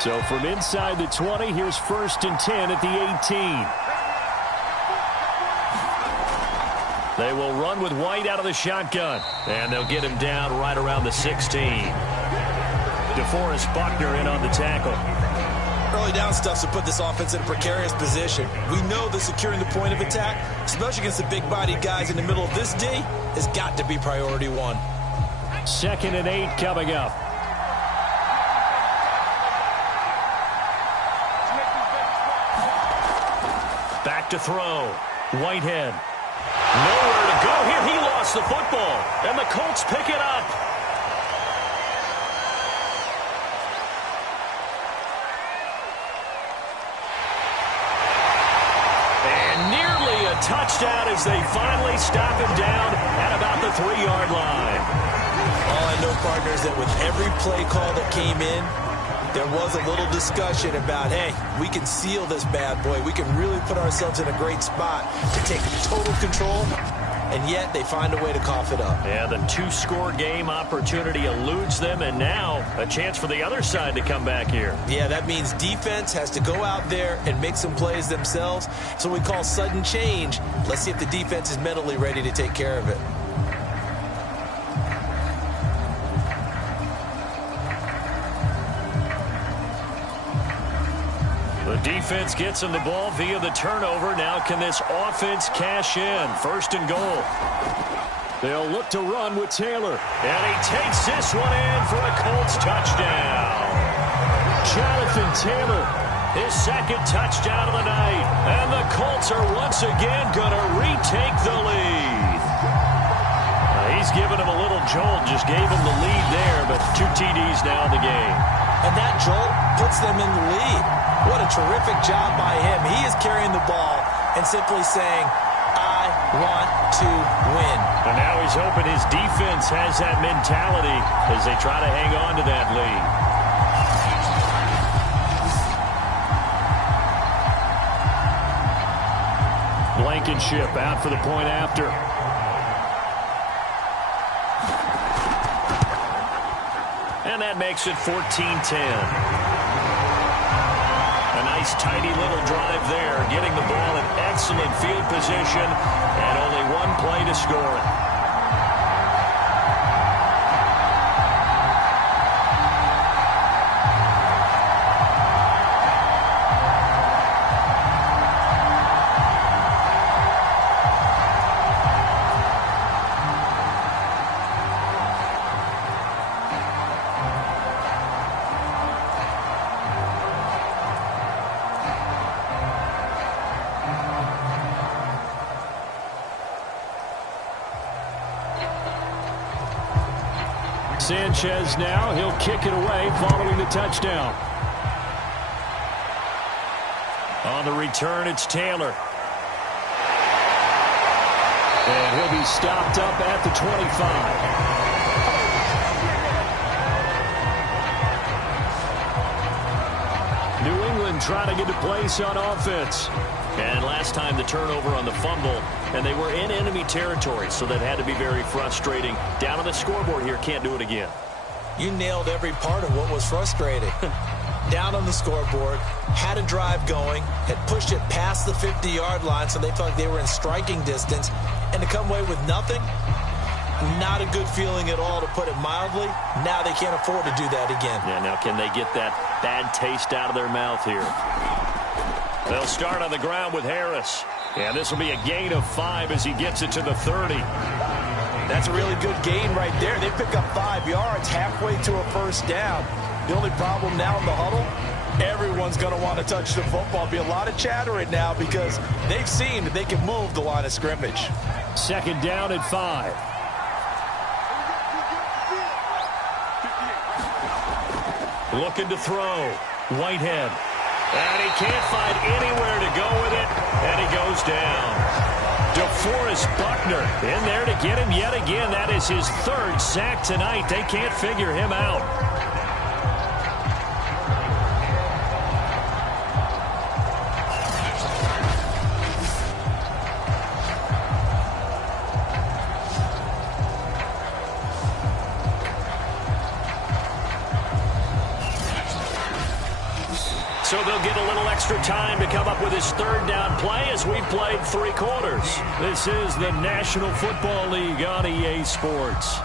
So from inside the 20, here's 1st and 10 at the 18. They will run with White out of the shotgun, and they'll get him down right around the 16. DeForest Buckner in on the tackle. Early down stuff to put this offense in a precarious position. We know that securing the point of attack, especially against the big-bodied guys in the middle of this D, has got to be priority 1. 2nd and 8 coming up. Back to throw. Whitehead. Nowhere to go here. He lost the football. And the Colts pick it up. And nearly a touchdown as they finally stop him down at about the 3-yard line. All I know, partners, that with every play call that came in, there was a little discussion about, hey, we can seal this bad boy. We can really put ourselves in a great spot to take total control, and yet they find a way to cough it up. Yeah, the 2-score game opportunity eludes them, and now a chance for the other side to come back here. Yeah, that means defense has to go out there and make some plays themselves. So we call sudden change. Let's see if the defense is mentally ready to take care of it. The defense gets him the ball via the turnover. Now can this offense cash in? 1st and goal. They'll look to run with Taylor. And he takes this one in for a Colts touchdown. Jonathan Taylor, his 2nd touchdown of the night. And the Colts are once again going to retake the lead. He's given him a little jolt, just gave him the lead there, but 2 TDs now in the game. And that jolt puts them in the lead. What a terrific job by him. He is carrying the ball and simply saying, I want to win. And now he's hoping his defense has that mentality as they try to hang on to that lead. Blankenship out for the point after. And that makes it 14-10. A nice, tidy little drive there, getting the ball in excellent field position, and only 1 play to score it. Sanchez now. He'll kick it away following the touchdown. On the return, it's Taylor. And he'll be stopped up at the 25. New England trying to get a place on offense. And last time the turnover on the fumble, and they were in enemy territory, so that had to be very frustrating. Down on the scoreboard here, can't do it again. You nailed every part of what was frustrating. Down on the scoreboard, had a drive going, had pushed it past the 50-yard line, so they felt like they were in striking distance, and to come away with nothing, not a good feeling at all, to put it mildly. Now they can't afford to do that again. Yeah, now can they get that bad taste out of their mouth here? They'll start on the ground with Harris. And this will be a gain of 5 as he gets it to the 30. That's a really good gain right there. They pick up 5 yards halfway to a first down. The only problem now in the huddle, everyone's going to want to touch the football. Be a lot of chatter right now because they've seen that they can move the line of scrimmage. Second down at 5. Looking to throw. Whitehead. And he can't find anywhere to go with it. And he goes down. DeForest Buckner in there to get him yet again. That is his 3rd sack tonight. They can't figure him out. So they'll get a little extra time to come up with his 3rd down play as we played 3 quarters. This is the National Football League on EA Sports.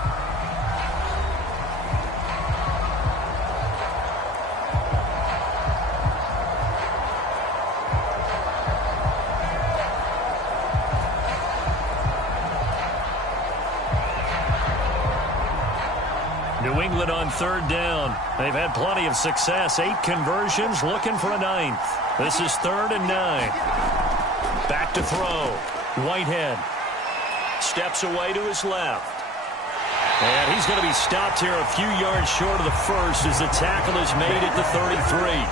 New England on 3rd down. They've had plenty of success. 8 conversions, looking for a 9th. This is 3rd and 9. Back to throw. Whitehead steps away to his left. And he's going to be stopped here a few yards short of the first as the tackle is made at the 33.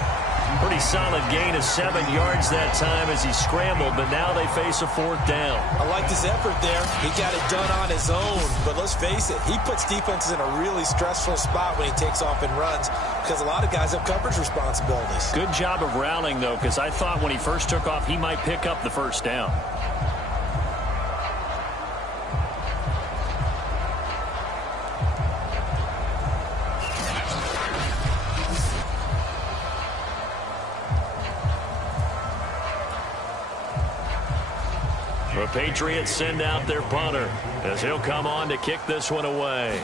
Pretty solid gain of 7 yards that time as he scrambled, but now they face a 4th down. I liked his effort there. He got it done on his own, but let's face it, he puts defenses in a really stressful spot when he takes off and runs because a lot of guys have coverage responsibilities. Good job of rallying, though, because I thought when he first took off, he might pick up the 1st down. The Patriots send out their punter as he'll come on to kick this one away.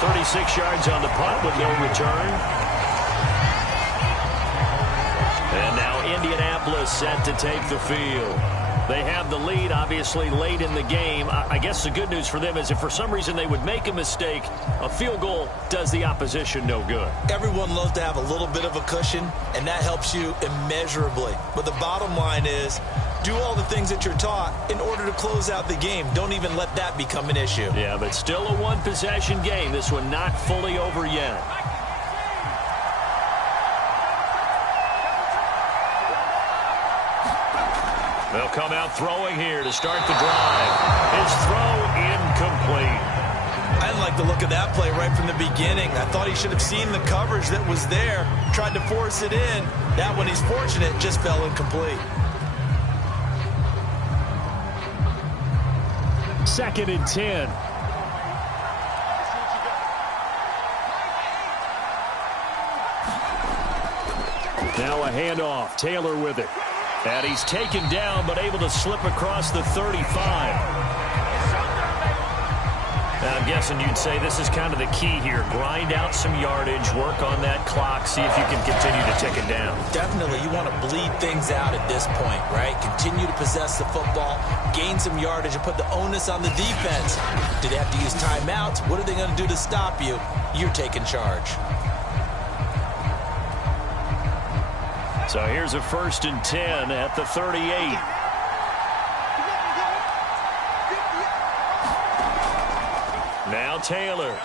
"36 yards on the punt with no return. And now Indianapolis set to take the field. They have the lead, obviously, late in the game. I guess the good news for them is if for some reason they would make a mistake, a field goal does the opposition no good. Everyone loves to have a little bit of a cushion, and that helps you immeasurably. But the bottom line is, do all the things that you're taught in order to close out the game. Don't even let that become an issue. Yeah, but still a one-possession game. This one not fully over yet. They'll come out throwing here to start the drive. His throw incomplete. I didn't like the look of that play right from the beginning. I thought he should have seen the coverage that was there, tried to force it in. That one, he's fortunate, just fell incomplete. 2nd and 10. Now a handoff. Taylor with it. And he's taken down, but able to slip across the 35. Now, I'm guessing you'd say this is kind of the key here. Grind out some yardage, work on that clock, see if you can continue to tick it down. Definitely, you want to bleed things out at this point, right? Continue to possess the football, gain some yardage, and put the onus on the defense. Do they have to use timeouts? What are they going to do to stop you? You're taking charge. So here's a 1st and 10 at the 38. Now Taylor.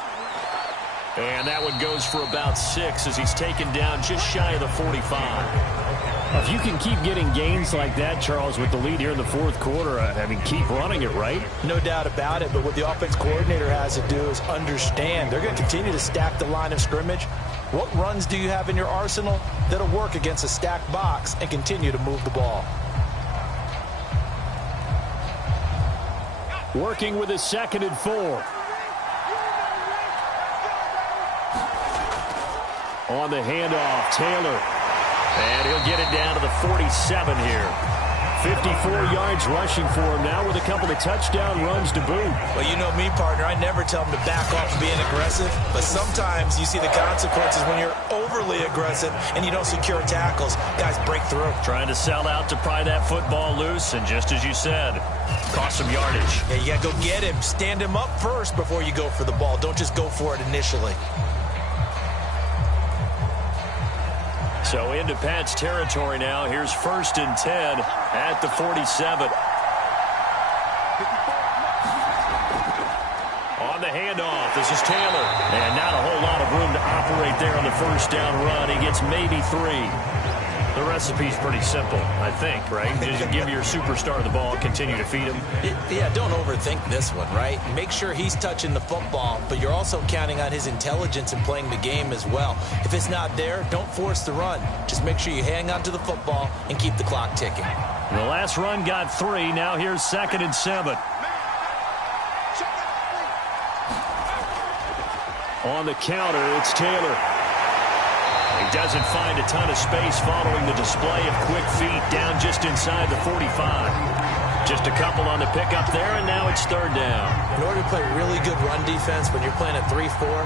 And that one goes for about 6 as he's taken down just shy of the 45. If you can keep getting gains like that, Charles, with the lead here in the 4th quarter, I mean, keep running it, right? No doubt about it, but what the offense coordinator has to do is understand they're going to continue to stack the line of scrimmage. What runs do you have in your arsenal that'll work against a stacked box and continue to move the ball? Working with a 2nd and 4. On the handoff, Taylor. And he'll get it down to the 47 here. 54 yards rushing for him now with a couple of touchdown runs to boot. Well, you know me, partner. I never tell him to back off being aggressive. But sometimes you see the consequences when you're overly aggressive and you don't secure tackles. Guys break through. Trying to sell out to pry that football loose, and just as you said, cost some yardage. Yeah, you got to go get him. Stand him up first before you go for the ball. Don't just go for it initially. So into Pat's territory now. Here's 1st and 10 at the 47. On the handoff, this is Taylor. And not a whole lot of room to operate there on the 1st down run. He gets maybe 3. The recipe's pretty simple, I think, right? Just give your superstar the ball, continue to feed him. Yeah, don't overthink this one, right? Make sure he's touching the football, but you're also counting on his intelligence in playing the game as well. If it's not there, don't force the run. Just make sure you hang on to the football and keep the clock ticking. The last run got 3. Now here's 2nd and 7. On the counter, it's Taylor. He doesn't find a ton of space following the display of quick feet down just inside the 45. Just a couple on the pickup there, and now it's 3rd down. In order to play really good run defense when you're playing a 3-4,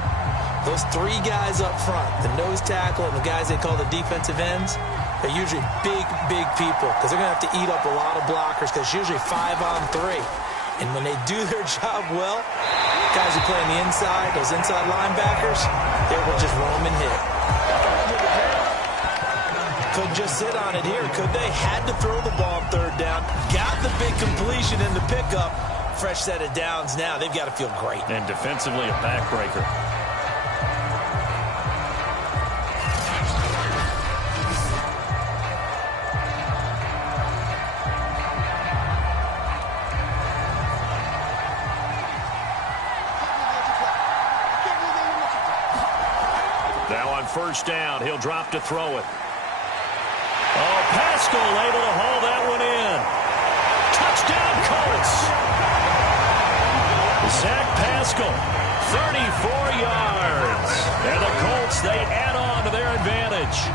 those 3 guys up front, the nose tackle and the guys they call the defensive ends, they're usually big people because they're going to have to eat up a lot of blockers because it's usually 5-on-3. And when they do their job well, guys who play on the inside, those inside linebackers, they will just roam and hit. Couldn't just sit on it here, could they? Had to throw the ball on 3rd down. Got the big completion in the pickup. Fresh set of downs now. They've got to feel great. And defensively, a backbreaker. Now on 1st down, he'll drop to throw it. Oh, Pascal able to haul that one in. Touchdown, Colts. Zach Pascal, 34 yards. And the Colts, they add on to their advantage.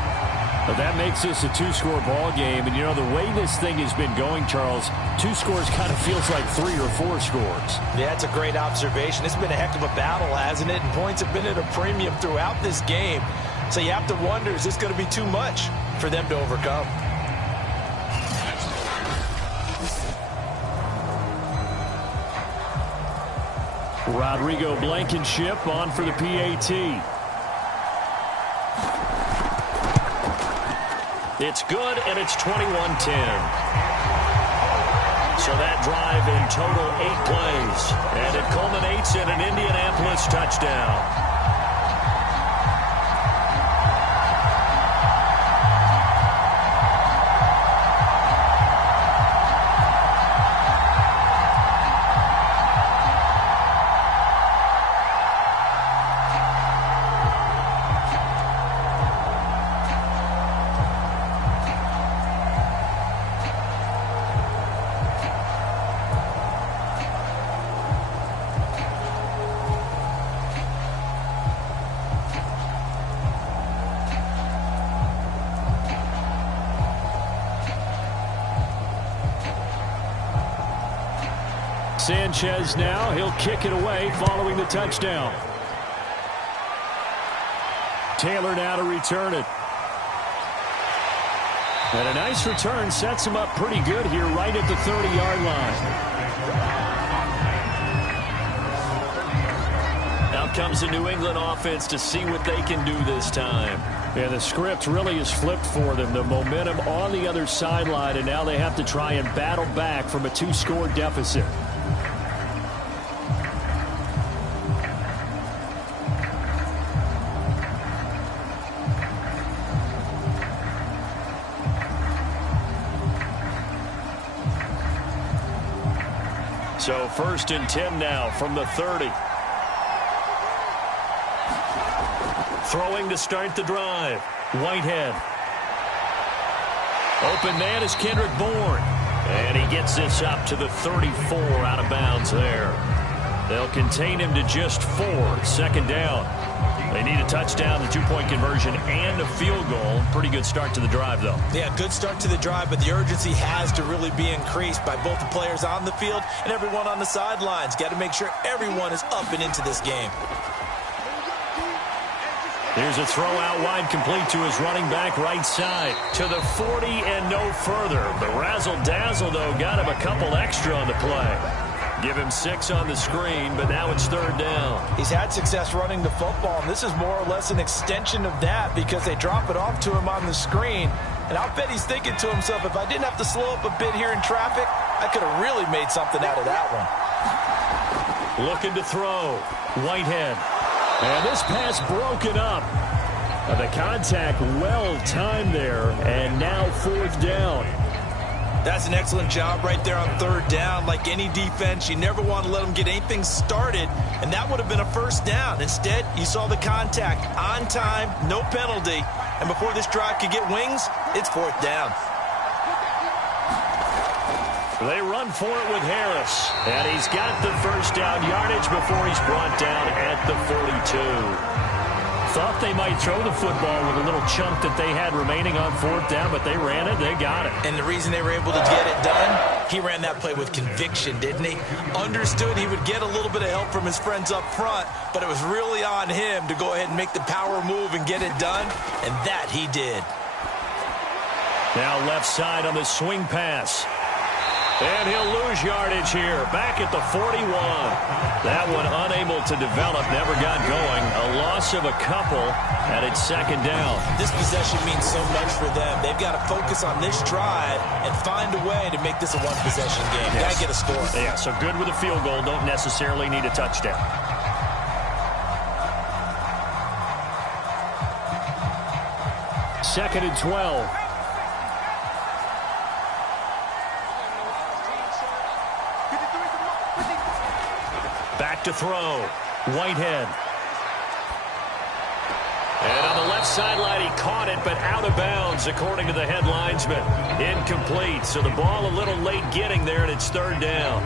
But that makes this a 2-score ball game. And, you know, the way this thing has been going, Charles, 2 scores kind of feels like 3 or 4 scores. Yeah, it's a great observation. It's been a heck of a battle, hasn't it? And points have been at a premium throughout this game. So you have to wonder, is this going to be too much for them to overcome? Rodrigo Blankenship on for the PAT. It's good, and it's 21-10. So that drive in total 8 plays, and it culminates in an Indianapolis touchdown. Sanchez now, he'll kick it away following the touchdown. Taylor now to return it. And a nice return sets him up pretty good here right at the 30-yard line. Now comes the New England offense to see what they can do this time. And the script really is flipped for them. The momentum on the other sideline, and now they have to try and battle back from a 2-score deficit. So 1st and 10 now from the 30. Throwing to start the drive. Whitehead. Open man is Kendrick Bourne. And he gets this up to the 34 out of bounds there. They'll contain him to just 4. 2nd down. They need a touchdown, the 2-point conversion, and a field goal. Pretty good start to the drive, though. Yeah, good start to the drive, but the urgency has to really be increased by both the players on the field and everyone on the sidelines. Got to make sure everyone is up and into this game. Here's a throw out wide, complete to his running back right side. To the 40 and no further. The razzle-dazzle, though, got him a couple extra on the play. Give him 6 on the screen, but now it's 3rd down. He's had success running the football, and this is more or less an extension of that because they drop it off to him on the screen. And I'll bet he's thinking to himself, if I didn't have to slow up a bit here in traffic, I could have really made something out of that one. Looking to throw. Whitehead. And this pass broken up. The contact well timed there, and now 4th down. That's an excellent job right there on 3rd down. Like any defense, you never want to let them get anything started, and that would have been a 1st down. Instead, you saw the contact on time, no penalty, and before this drive could get wings, it's 4th down. They run for it with Harris, and he's got the 1st down yardage before he's brought down at the 42. Thought they might throw the football with a little chunk that they had remaining on 4th down, but they ran it, they got it. And the reason they were able to get it done, he ran that play with conviction, didn't he? Understood he would get a little bit of help from his friends up front, but it was really on him to go ahead and make the power move and get it done, and that he did. Now left side on the swing pass. And he'll lose yardage here. Back at the 41. That one unable to develop. Never got going. A loss of a couple. And it's 2nd down. This possession means so much for them. They've got to focus on this drive and find a way to make this a one-possession game. Yes. Got to get a score. Yeah, so good with a field goal. Don't necessarily need a touchdown. Second and 12. Back to throw. Whitehead. And on the left sideline, he caught it, but out of bounds, according to the head linesman. Incomplete. So the ball a little late getting there, and it's 3rd down.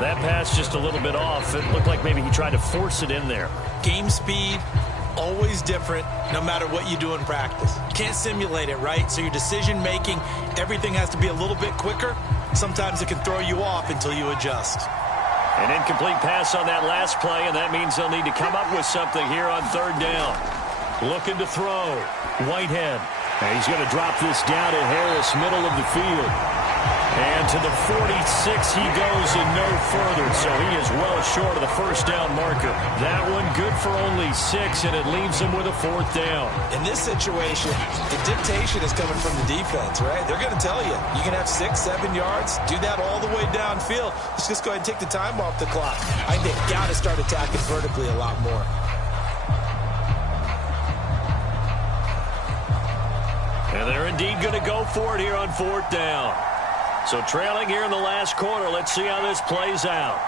That pass just a little bit off. It looked like maybe he tried to force it in there. Game speed, always different, no matter what you do in practice. You can't simulate it, right? So your decision-making, everything has to be a little bit quicker. Sometimes it can throw you off until you adjust. An incomplete pass on that last play, and that means they'll need to come up with something here on 3rd down. Looking to throw. Whitehead. And he's going to drop this down to Harris, middle of the field. And to the 46 he goes and no further, so he is well short of the 1st down marker. That one good for only 6, and it leaves him with a 4th down. In this situation, the dictation is coming from the defense, right? They're going to tell you, you can have 6, 7 yards, do that all the way downfield. Let's just go ahead and take the time off the clock. I think they've got to start attacking vertically a lot more. And they're indeed going to go for it here on 4th down. So trailing here in the last quarter. Let's see how this plays out.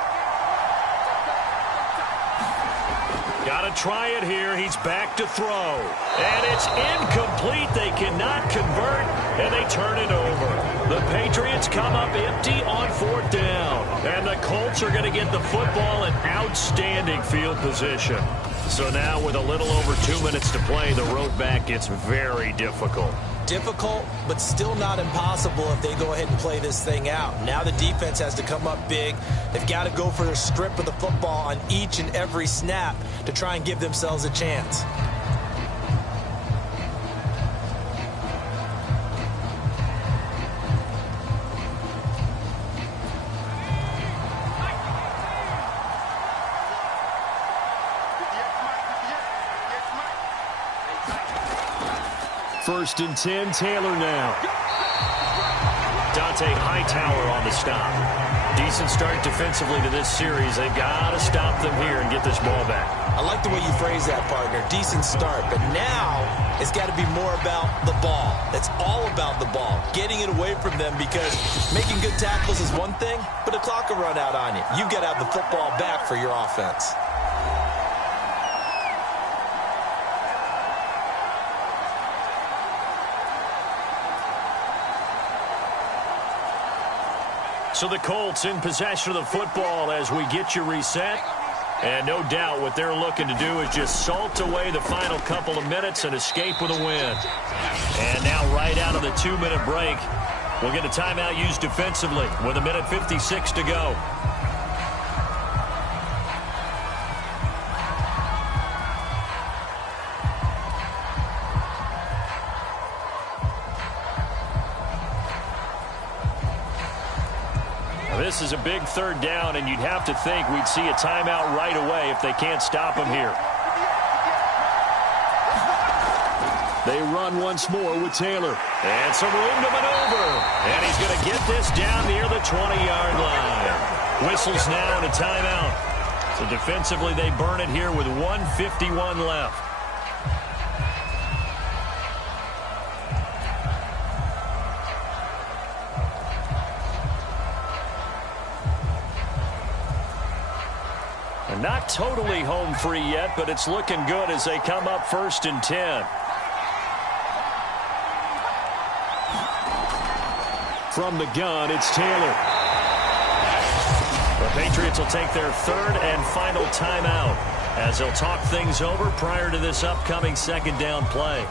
Got to try it here. He's back to throw. And it's incomplete. They cannot convert, and they turn it over. The Patriots come up empty on 4th down. And the Colts are going to get the football in outstanding field position. So now with a little over 2 minutes to play, the road back gets very difficult. Difficult, but still not impossible if they go ahead and play this thing out. Now the defense has to come up big. They've got to go for a strip of the football on each and every snap to try and give themselves a chance. First and 10, Taylor now. Dante Hightower on the stop. Decent start defensively to this series. They've got to stop them here and get this ball back. I like the way you phrase that, partner. Decent start. But now it's got to be more about the ball. It's all about the ball. Getting it away from them, because making good tackles is one thing, but the clock will run out on you. You've got to have the football back for your offense. So the Colts in possession of the football as we get you reset. And no doubt what they're looking to do is just salt away the final couple of minutes and escape with a win. And now right out of the 2-minute break, we'll get a timeout used defensively with 1:56 to go. This is a big third down, and you'd have to think we'd see a timeout right away if they can't stop him here. They run once more with Taylor. And some room to maneuver. And he's going to get this down near the 20-yard line. Whistles now and a timeout. So defensively, they burn it here with 1:51 left. Not totally home free yet, but it's looking good as they come up 1st and 10. From the gun, it's Taylor. The Patriots will take their third and final timeout as they'll talk things over prior to this upcoming second down play.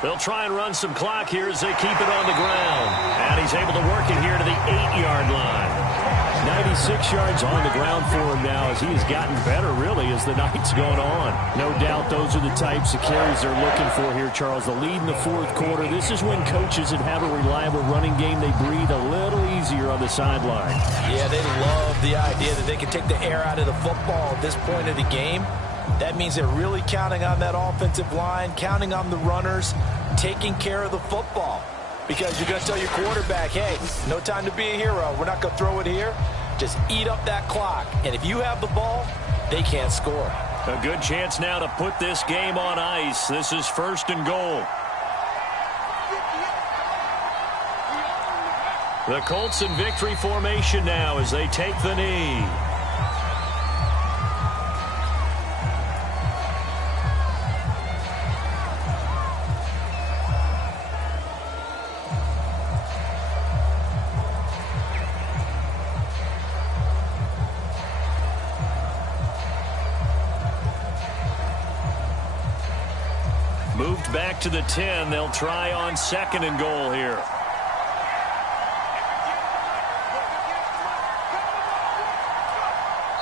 They'll try and run some clock here as they keep it on the ground. And he's able to work it here to the 8-yard line. 96 yards on the ground for him now as he has gotten better, really, as the night's going on. No doubt those are the types of carries they're looking for here, Charles. The lead in the fourth quarter. This is when coaches that have a reliable running game, they breathe a little easier on the sideline. Yeah, they love the idea that they can take the air out of the football at this point of the game. That means they're really counting on that offensive line, counting on the runners, taking care of the football. Because you're going to tell your quarterback, hey, no time to be a hero. We're not going to throw it here. Just eat up that clock. And if you have the ball, they can't score. A good chance now to put this game on ice. This is 1st and goal. The Colts in victory formation now as they take the knee. Moved back to the 10. They'll try on 2nd and goal here.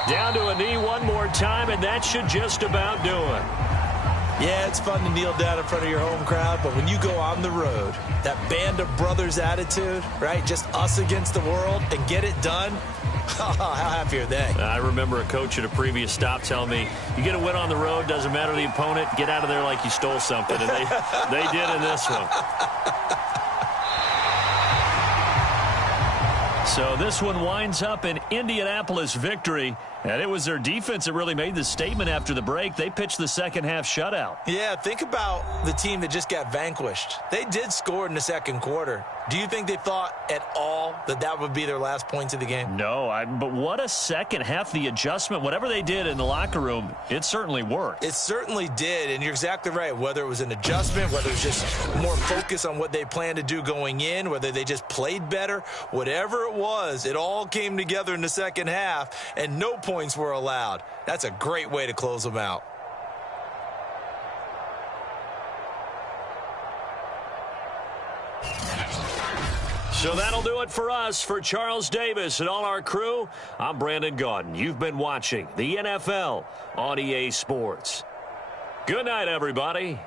Down to a knee one more time, and that should just about do it. Yeah, it's fun to kneel down in front of your home crowd, but when you go on the road, that band of brothers attitude, right? Just us against the world and get it done. How happy are they? I remember a coach at a previous stop telling me, you get a win on the road, doesn't matter the opponent, get out of there like you stole something. And they did in this one. So this one winds up an Indianapolis victory. And it was their defense that really made the statement after the break. They pitched the second half shutout. Yeah, think about the team that just got vanquished. They did score in the second quarter. Do you think they thought at all that that would be their last points of the game? No, but what a second half. The adjustment, whatever they did in the locker room, it certainly worked. It certainly did, and you're exactly right. Whether it was an adjustment, whether it was just more focus on what they planned to do going in, whether they just played better, whatever it was, it all came together in the second half, and no points were allowed. That's a great way to close them out. So that'll do it for us. For Charles Davis and all our crew, I'm Brandon Gaudin. You've been watching the NFL on EA Sports. Good night, everybody.